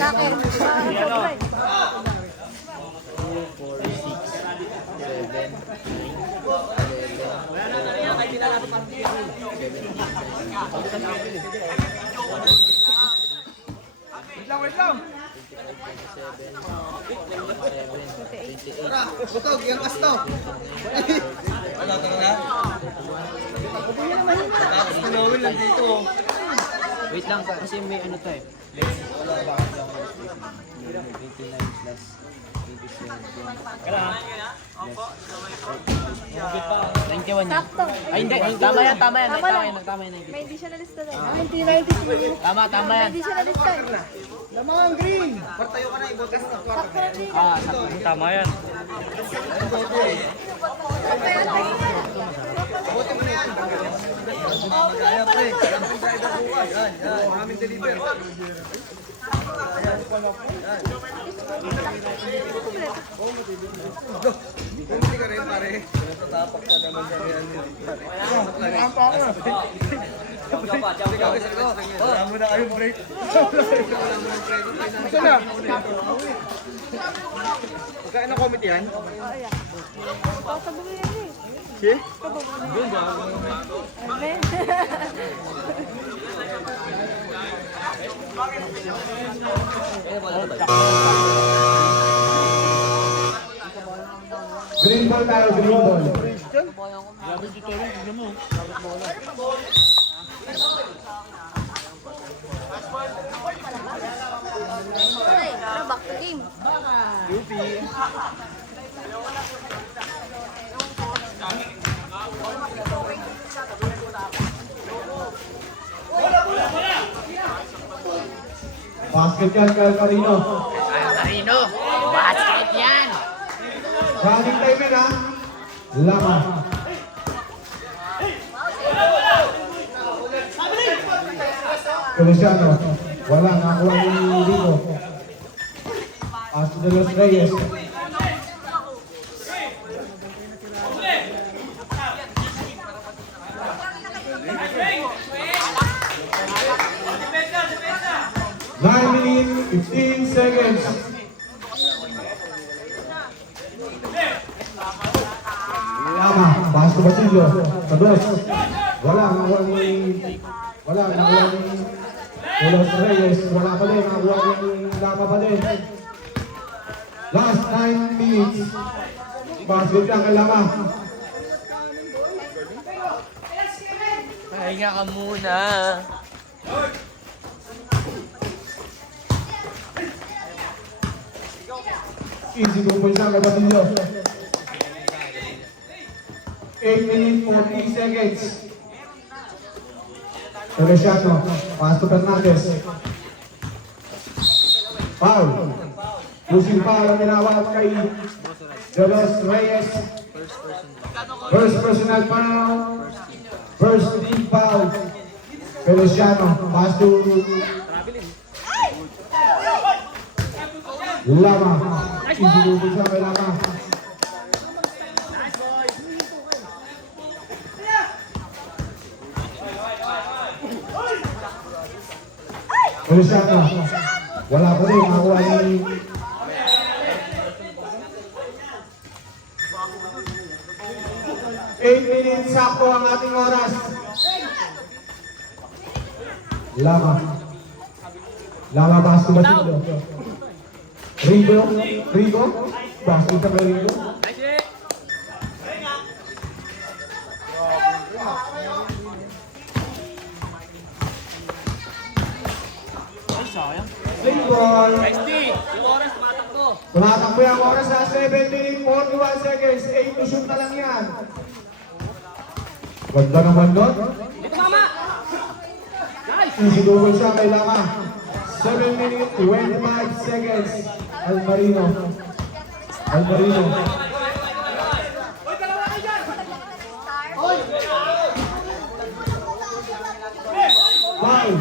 Sa akin. Wait lang. Tara, butog, yung kasto. Wala talaga. Tinawin lang dito. Wait lang, kasi may ano to eh. Wala ba? 29 plus 27. 91 yan. Sakto. Ay hindi, tama yan. Tama lang. Tama yan. May hindi siya nalista doon. 1993. Tama yan. Hindi siya nalista. Lamang green. Partayo ka na, ibotas na kwarto. Sakto na dito. Ah, Tama yan. Buti mo na yan. Kaya pre. Driver bukas. Yan. Maraming deliver. ulit. Bumili ka rin, pare. Natatapak ka naman sa yan. Wala mo na kayong break. Wala mo ng break. Ito na. Magkain ng committee yan? Pasabugin yan eh. Si? Amen. Green ball tayo, green ball. Grabe dito rin, tignan mo. Okay, tara back to game. Basket yan, Carino. Carino, basket yan. Running time yun, ha? Lama. Feliciano. Wala, nakuha ni Rico. Pass to De Los Reyes. Nine minutes, 15 seconds. Lama, pass to Basilio. Tabos. Wala, nakuha ni De Los Reyes. Wala pa din, nakuha ni Lama pa din. Last 9 minutes. Basket lang kay Lama. Pahinga ka muna. Easy 2 points lang kay Basilio. 8 minutes, 40 seconds. Feliciano, pass to Fernandez. Foul. Losing foul ang tinawag kay De Los Reyes. First personal foul. First team foul. Feliciano, pass to Lama. Easy 2 points lang kay Lama. Feliciano, wala pa rin, nakuha ni Eight minutes sakto ang ating oras. Lama. Lama pass to Basilio. Rigo. Basket ka kay Rigo. Play ball. Yung oras, tumatakbo. Tumatakbo yung oras na 7 minutes, 41 seconds. 8 to shoot na lang yan. Ganda naman doon. Dito, mama! Easy double siya kay Lama. 7 minutes, 25 seconds. Almarino. Five.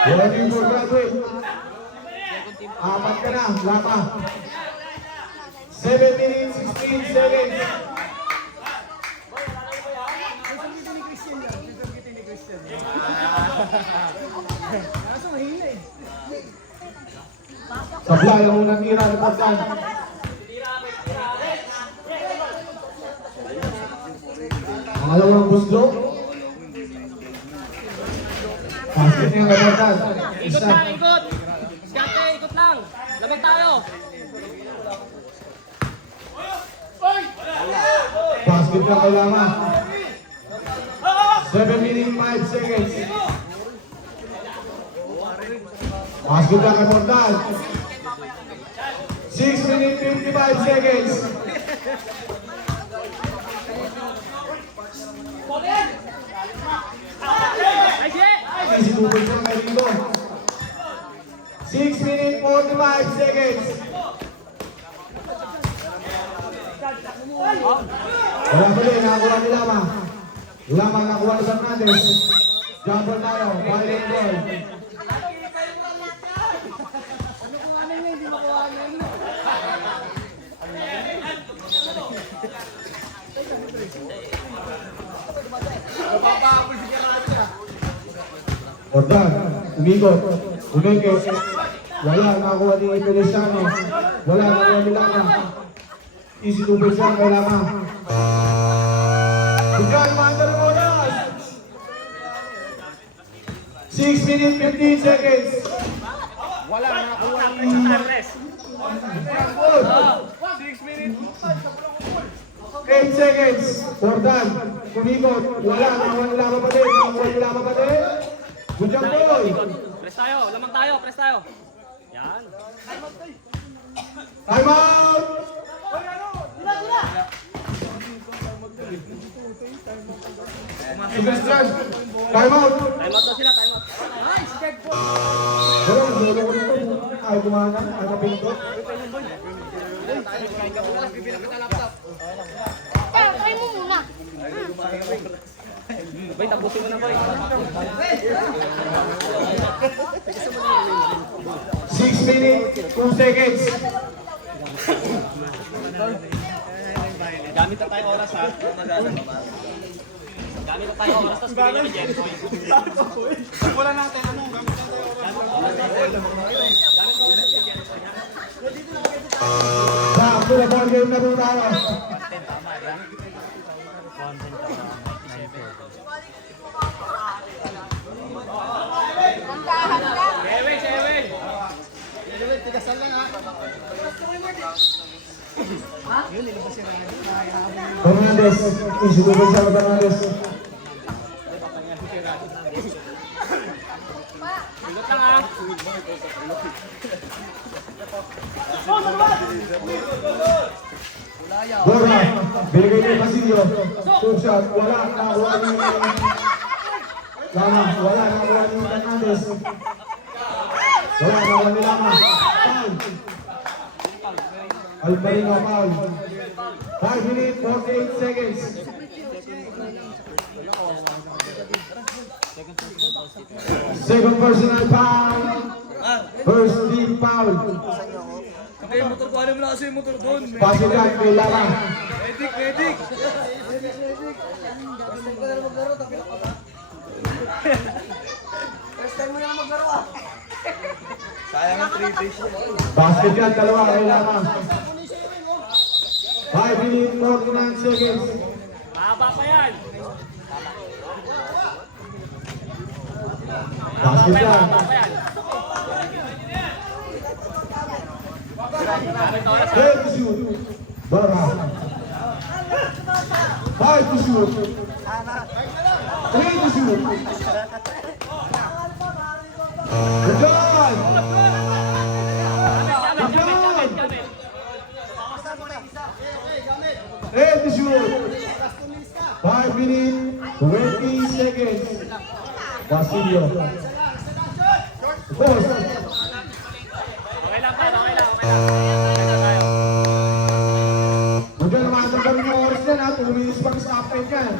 Warning for graduate. Apat ka na, Lama. 7 minutes, 16 seconds. Supply ang unang tira ni Pagdan. Ang alawang buslo. Basket niya kay Pagdan. Ikot lang, ikot! Skate, ikot lang! Lamig tayo! Basket niya kay Lama. 7 minutes, 5 seconds. Basket niya kay Pagdan. 6 minutes, 55 seconds. Easy to put siya kay Rigo. 6 minutes, 45 seconds. Wala pa din, nakakuha ni Lama. Lama nakuha ni Fernandez. Jumper tayo, violent ball. Ordan, umikot, umikot. Wala, nakakuha ni Feliciano. Wala, nakakuha ni Lama. Easy to base lang kay Lama. Bigyan, maandar ng oras. 6 minutes, 15 seconds. Wala nakakuha ni Charles. 8 seconds. Ordan, umikot. Wala, nakakuha ni Lama pa din. Nakakuha ni Lama pa din. Good job, boy. Press tayo, lamang tayo, press tayo. Yan. Time out! Sebastian, time out! Time out daw sila, time out. Wala, solo ko nito. Ay, kumana. Ay, napindot. Try mo muna. Boy, tapusin mo na, boy. 6 minutes, 2 seconds. Gamit na tayo oras, ha? Gamit na tayo oras, tapos bigyan ni Jen. Wala natin ano, gamit lang tayo. Sakto na ball game na po tayo. Tandahan lang. Sewe, sewe. Tigasan lang ha. Fernandez, easy to base sa Fernandez. Bigot lang, ha? Borja, binigay ni Basilio. Two shot, wala, nakakuha ni Lama, wala, nakakuha ni Fernandez. Wala, nakakuha ni Lama. Foul. Alvarino, foul. 5 minutes, 48 seconds. Second personal foul. First team foul. Okay, motor ko. Ano mo na kasi yung motor doon? Pasikat kay Lama. Medic, medic. First time mo na maglaro ah. Sayang ang 3 days. Basket yan, dalawa kay Lama. 5 minutes, 49 seconds. Mahaba pa yan. Basket yan. Mahaba pa yan. Gamit na oras, ha? 10 to shoot. Borja. 5 to shoot. 3 to shoot. Good job! Gamit, gamit, gamit, gamit. 8 to shoot. 5 minutes, 20 seconds. Basilio. Boss. Okay lang, tayo, okay lang, okay lang. Huwag ka naman ang gawin ng oras yan ha. 2 minutes pang stop time yan.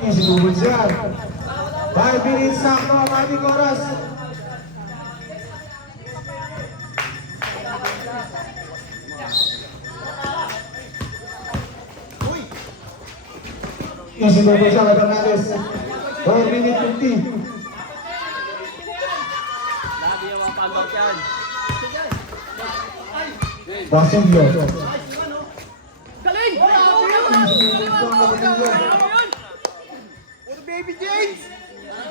Easy movements yan. 5 minutes sakto ang ating oras. Easy movements yan, Fernandez. 4 minutes 50. Labi yung mga palbak yan. Basilio. Galing! Puro baby James!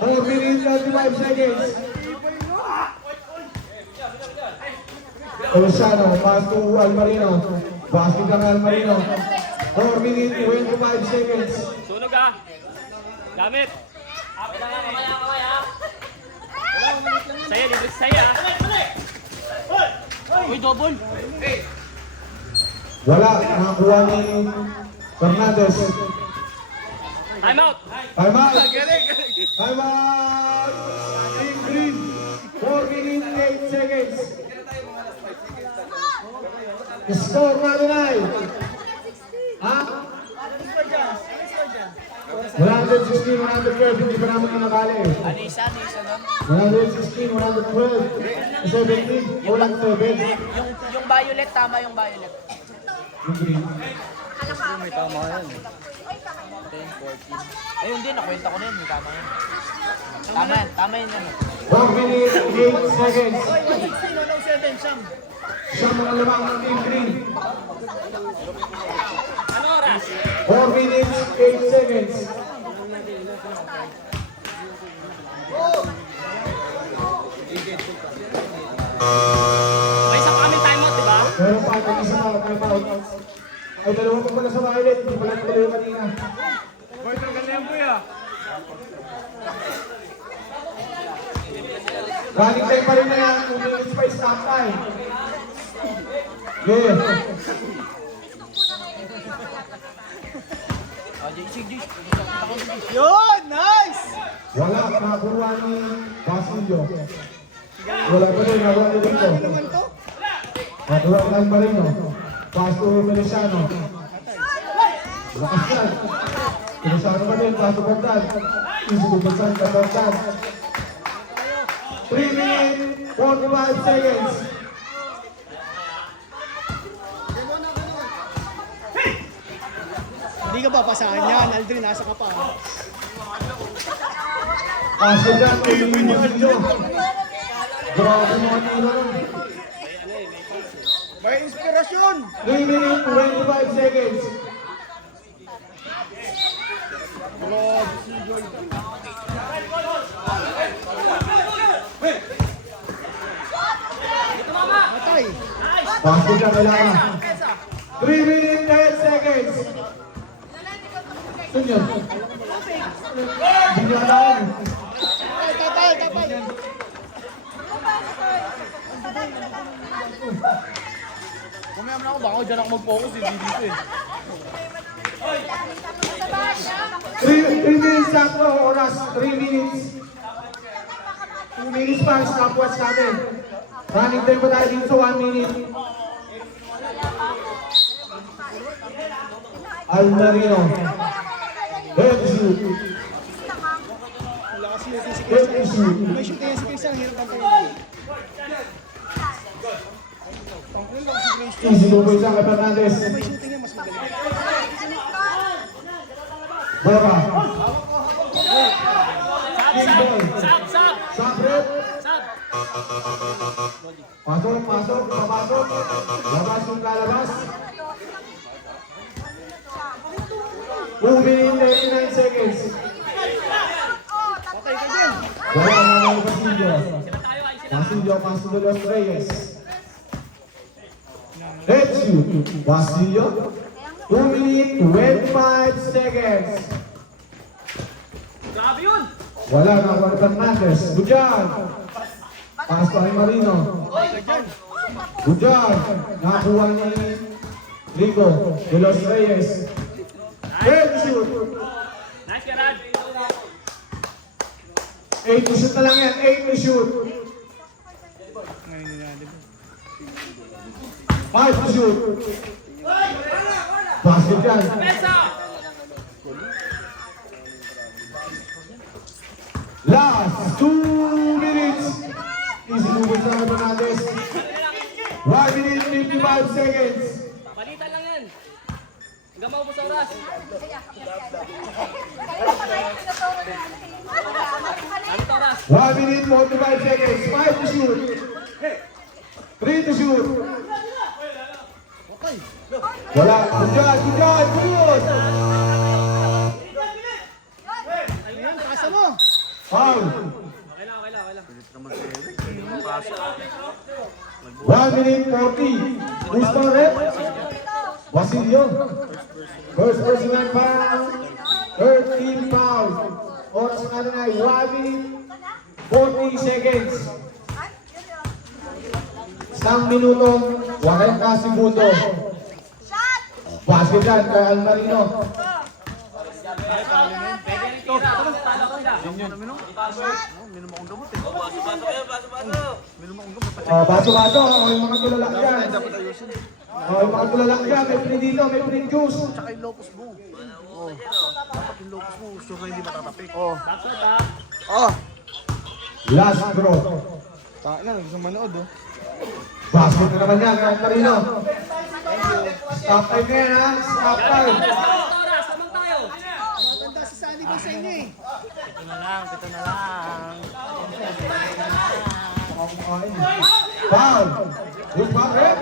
4 minutes 35 seconds. Luciano, pass to Almarino. Basket ng Almarino. 4 minutes 25 seconds. Sunog, ha? Gamit. Kamaya, kamaya, kamaya. Saya, libre saya. Uy, double. Wala, nakakuha ni Fernandez. Time out. Time out! Time out! Team Green, 4 minutes 8 seconds. Score na tunay. Ha? 116, 112, hindi pa naman nakakali. Ano isa nun? 116, 112, 17, walang 7. Yung violet, tama yung violet. Yung green. May tama yan. 10, 14. Ayun din, nakwenta ko na yun. Tama yun. Tama yun ano. 1 minute, 8 seconds. Oy, 116, 107, Sam. Siya mga lamang ng Team Green. Ano oras? 4 minutes, 8 seconds. May isa pa kami timeout, di ba? Meron pa, mag-isa na, time out. Ay, dalawa pa pala sa violet. Hindi pala tuloy yung kanina. Boy, tagal na yan, boy ah. Running time pa rin na yan. 2 minutes pa stop time. Yeah. Yun, nice! Wala, nakakuha ni Basilio. Wala pa rin, nakakuha ni Rico. Naman to? Nakakuha ni Almarino. Pass to Feliciano. Lakas yan. Feliciano pa din, pass to Bogdan. Easy to Bogdan, Bogdan. 3 minutes, 45 seconds. Hindi ka ba pasahan yan, Aldrin, nasa ka pa. Pass to Bogdan, kay Basilio. Grabe mo kanina rin. May inspirasyon! 3 minutes, 25 seconds. Matay! Pass to Bogdan, kailangan na. 3 minutes, 10 seconds. Saan yun? Bigla na yun. Tapay, tapay! Kumaya mo na ako, baka dyan ako mag-focus, hindi dito eh. 3 minutes sakto, oras, 3 minutes. 2 minutes pa, stopwatch natin. Running time pa tayo dito sa 1 minute. Almarino. Head shoot. Wala kasi yung si Head Chris. shoot. May shooting yan si Chris, ang hirap ang tayo. Pangkulo lang si Chris. Easy to po isang kay Fernandez. May shooting yan, mas magaling. Bora. Sab! Stop rep. Sab! Pasok, pasok, papasok. Labas yung lalabas. 2 minutes, 39 seconds. Patay ka din! Wala na ng Basilio. Sila tayo, ay sila. Basilio, pass to Los Reyes. Head shoot. Basilio. 2 minutes, 25 seconds. Grabe yun! Wala na Juan Fernandez. Good job. Pass to Marino. Good job. Nakakuha ni Rico de Los Reyes. Head shoot. Nice, Gerard! 8 to shoot na lang yan. 8 to shoot. Ngayon nila, di ba? 5 to shoot. Basket yan. Pesa! Last 2 minutes. Easy moving sa Fernandez. 1 minute, 55 seconds. Palitan lang yan. Hanggang maubos sa oras. Anong oras? 1 minute, 45 seconds. 5 to shoot. 3 to shoot. Wala. Good job, good job, good. Ayan, kasa mo! Foul. Okay lang. 1 minute, 40. Who's the rep? Basilio. First personal foul. 13 foul. Oras na na ay 1 minute, 40 seconds. Isang minutong 40 segundo. Basket yan kay Almarino. Pwede rin tira. Talo ko nila. Baso-baso. O yung mga tulalak yan. O yung mga tulalak yan. May free dito, may free juice. Tsaka yung locus mo. Oh. Dapat yung locus mo, gusto na hindi matatapik. Tapos ha. Last throw. Taka na, gusto manood oh. Basket na naman yan kay Almarino. Stop time na yan ha. Stop time. Oras. Tamang tayo. ba sa inyo eh? Pito na lang, pito na lang. Foul! Good foul, red.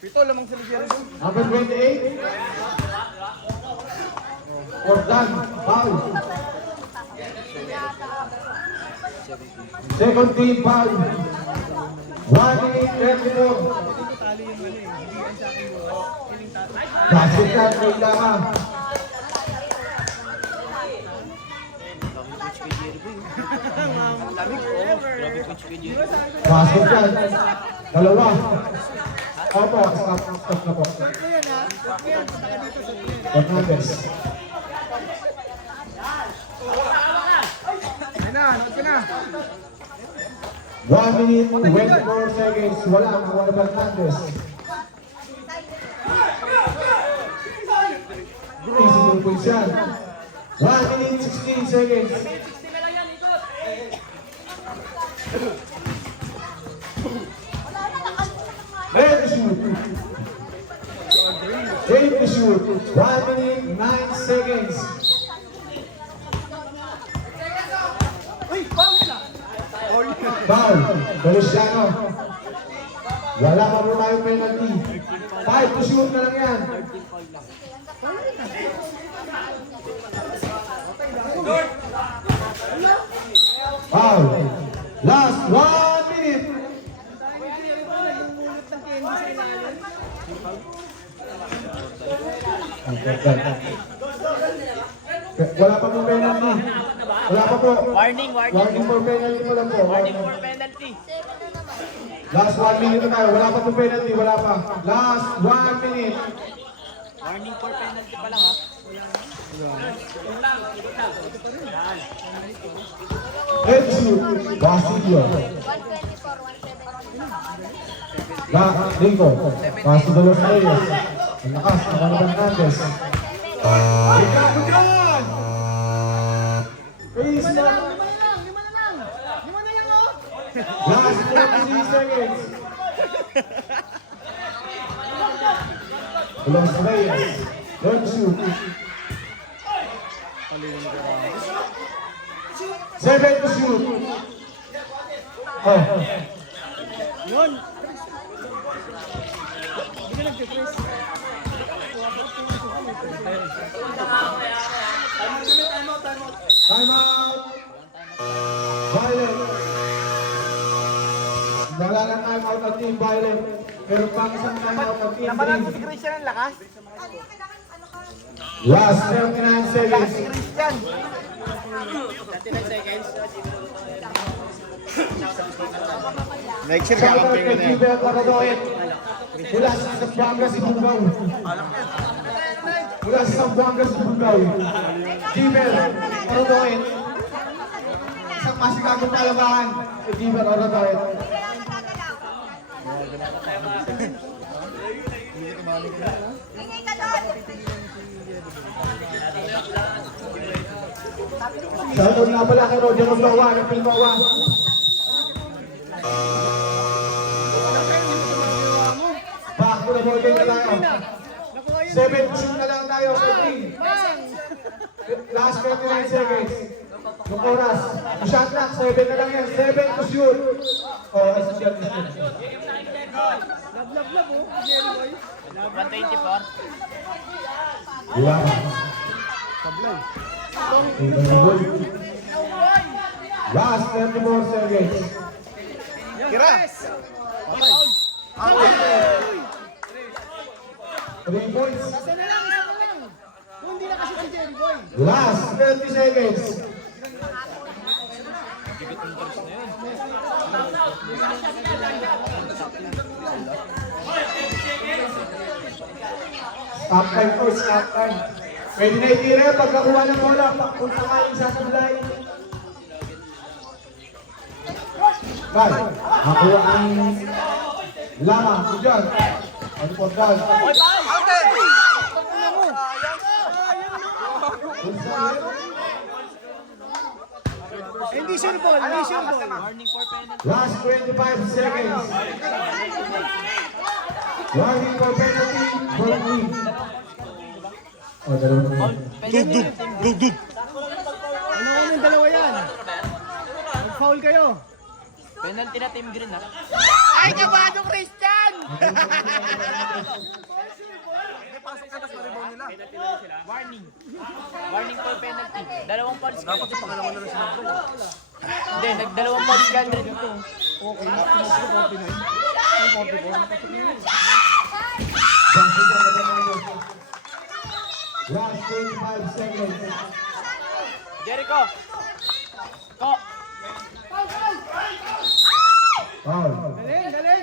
Pito, lamang sila Jerry. Number 28. Ordan, foul. Second team foul. 1 minute 34. Tali yung ano eh. Hindi yan sa akin mo. Kiling tatay. Basket yan, kailangan. Lamig forever. Basket yan. Dalawa. Opo, stop na po. Ito yan ha. Ito yan. Saka dito sa play. Fernandez. Yan na, nood ka na. 1 minute 24 seconds. Wala Fernandez. Easy to points yan. 1 minute 16 seconds. Ready to shoot. Ready to shoot. 1 minute 9 seconds. Foul. Feliciano. Wala pa po tayong penalty. 5 to shoot na lang yan. Foul. Last 1 minute. Nagmumulot ng candy sa ilalim. Wala pa po penalty. Wala pa po. Warning, Warning for penalty mo lang po. Warning for penalty. Last 1 minute na tayo. Wala pa po penalty. Wala pa. Last 1 minute. Warning for penalty pa lang ha. Let's shoot. Basilio. 124, 117. Rico. Paso de los Reyes. Ang lakas. Naman Fernandez. Ikaw dyan! Please na. Lima na lang. Lima na yan oh. Last 30 seconds. Los Reyes. Don't shoot. 7 to shoot. Oh. Yun. Hindi ka nag-press. Time out. Violet. Wala lang time out ng team Violet. Pero pang isang time out ng team Green. Christian ang lakas. Last 39 seconds. Christian. 39 seconds. Next year Shout out kay Gilbert Paradoet. Mula sa Zamboanga, Sibugaw. Mula sa Zamboanga, Sibugaw. Gilbert Paradoet. Isang masikagong palabahan. Kay Gilbert Paradoet. Ingay ka doon! Shout out nga pala kay Roger Ogbawa ng Pilbawa. Back to the ball game na tayo. 7 shoot na lang tayo sa team. Last 39 seconds. Yung oras. Yung shot clock, 7 na lang yan. 7 to shoot. Oh, ay sa shot is good. Love oh. Jerry boy. 124. Wala ka. Last 34 seconds. Kira. 3 points. Isa na lang. Kung hindi na kasi si Jerry boy. Last 30 seconds. Stop time to stop time. Pwede na itira pagkakuha ng bola. Kung sakaling sa tulay. Bal, makuha ang lamang. Diyan. Ano po dyan? Hindi sure ball. Hindi sure ball. Warning for penalty. Last 25 seconds. Warning for penalty. Ball win. O, dalawa na. Dug. Ano yung dalawa yan? Mag-foul kayo. Penalty na Team Green ha. Ay, kabado Christian! Warning. Warning for penalty. Dalawang fouls kayo. Dapat pangalawa na rin sila. Hindi, nagdalawang fouls ka rin. Okay, mas 49. Ay, 44. Last 25 seconds. Jericho. Ko. Foul.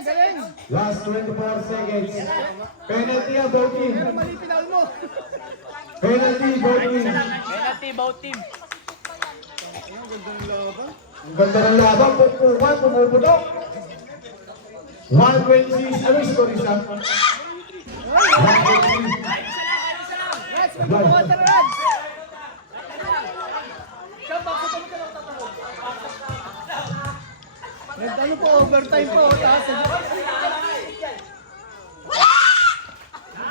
Galing! Last 24 seconds. Penalty ang both team. Mali pinal mo. Penalty both team. Penalty both team. Ang ganda ng laban. Pupukan, pumuputok. 126. Ano yung score isa? 126. Reds, magbubuhat na Reds! Nagdano po, overtime po. Taas.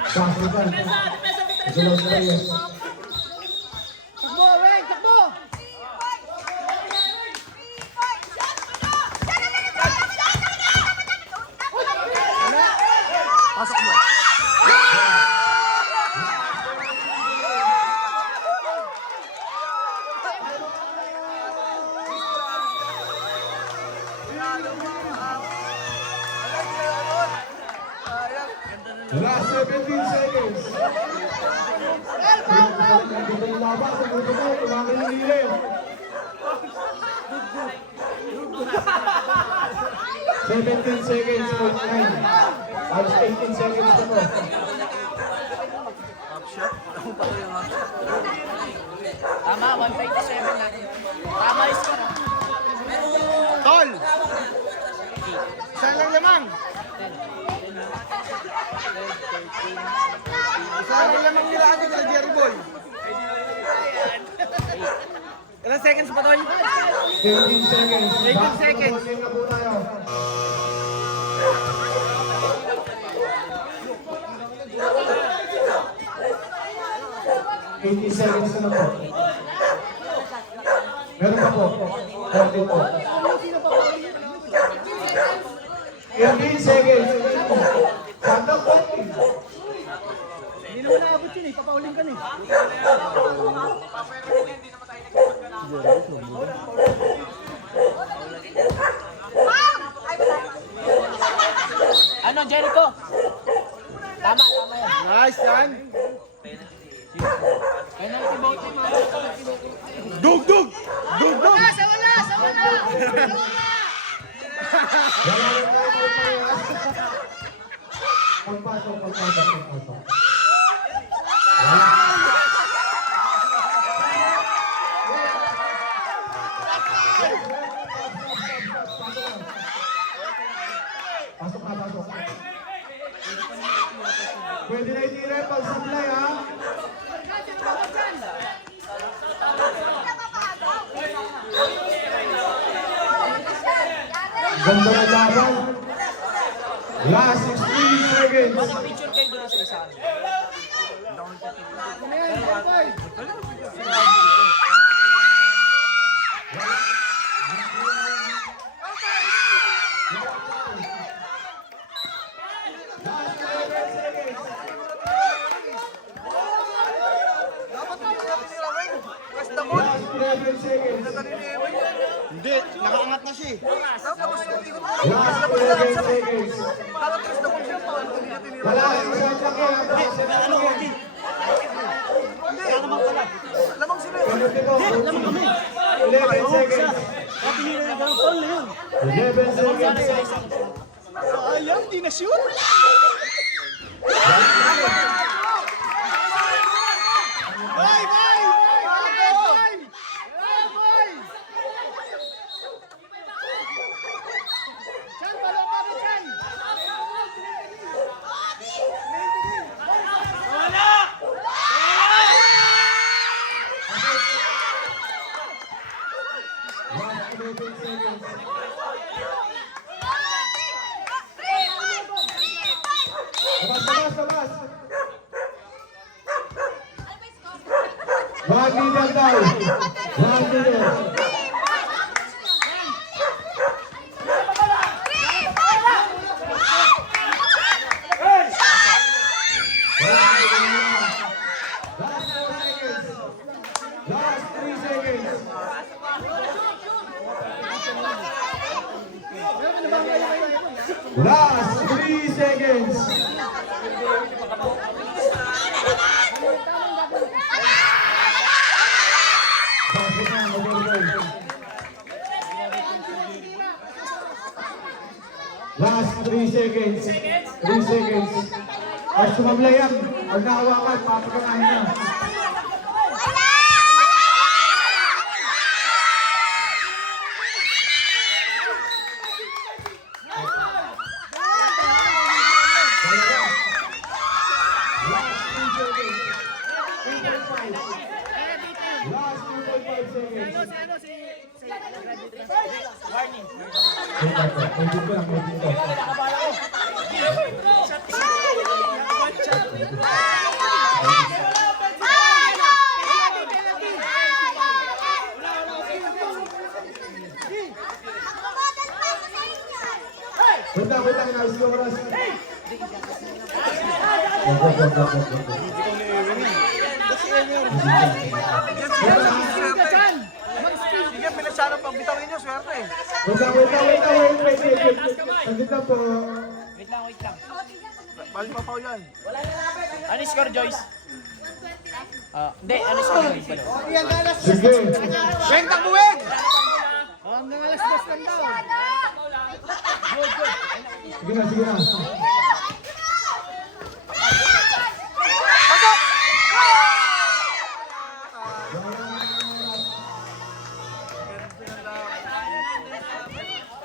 Kasukan. Dalaw sa Reyes. Takbo, Ray! Takbo! Pasok mo. Last 17 seconds. Nandito yung laban. Pumuputok. Tumakin yung lilim. 17 seconds. 0.9. Halos 18 seconds na po. Tama, 157 na. Tama yung score. Tol! Saan lang lamang? Saan lang lamang nila agad sa Jerry Boy? Ilang seconds pa, Tol? 18 seconds. 18 seconds. Back na po tayo. $80 seconds na po. Meron pa po. 40 po. 18 seconds. Sanda po. Hindi naman naabot yun eh. Papauling ka na eh. Ano, Jericho? Tama yan. Nice, yan. Penalty both team. Dug! Wala na tayo. Pagpasok. Pasok. Pwede na itira pag supply ha. Ganda na laban. Last 16 seconds. Picture kayo doon sa isa. Last 11 seconds. Hindi, nakaangat na siya eh. Last 11 seconds. Wala, isang laki. Lamang sila. 11 seconds. 11 seconds. Sayang, di na shoot. Labas. Last minute. Last 3 seconds. Last 3 seconds. Last 3 seconds. 3 seconds. At sumabla yan. Pag nakawakan, papaganahin na. Last 2.5 seconds. Warning. Medyo ko lang, medyo ko. Punta, inayos ko oras. Sige, pinasarap pag bitawin nyo, swerte eh. Wait. Sandit na po. Wait lang. Balik pa yan. Ano yung score, Joyce? Hindi, ano yung score? Sige. Weng, takbuhin! Sige na.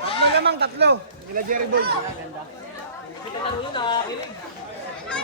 Tatlo lamang, tatlo. Kila Jerry Boy. Ito lang yun, nakakilig.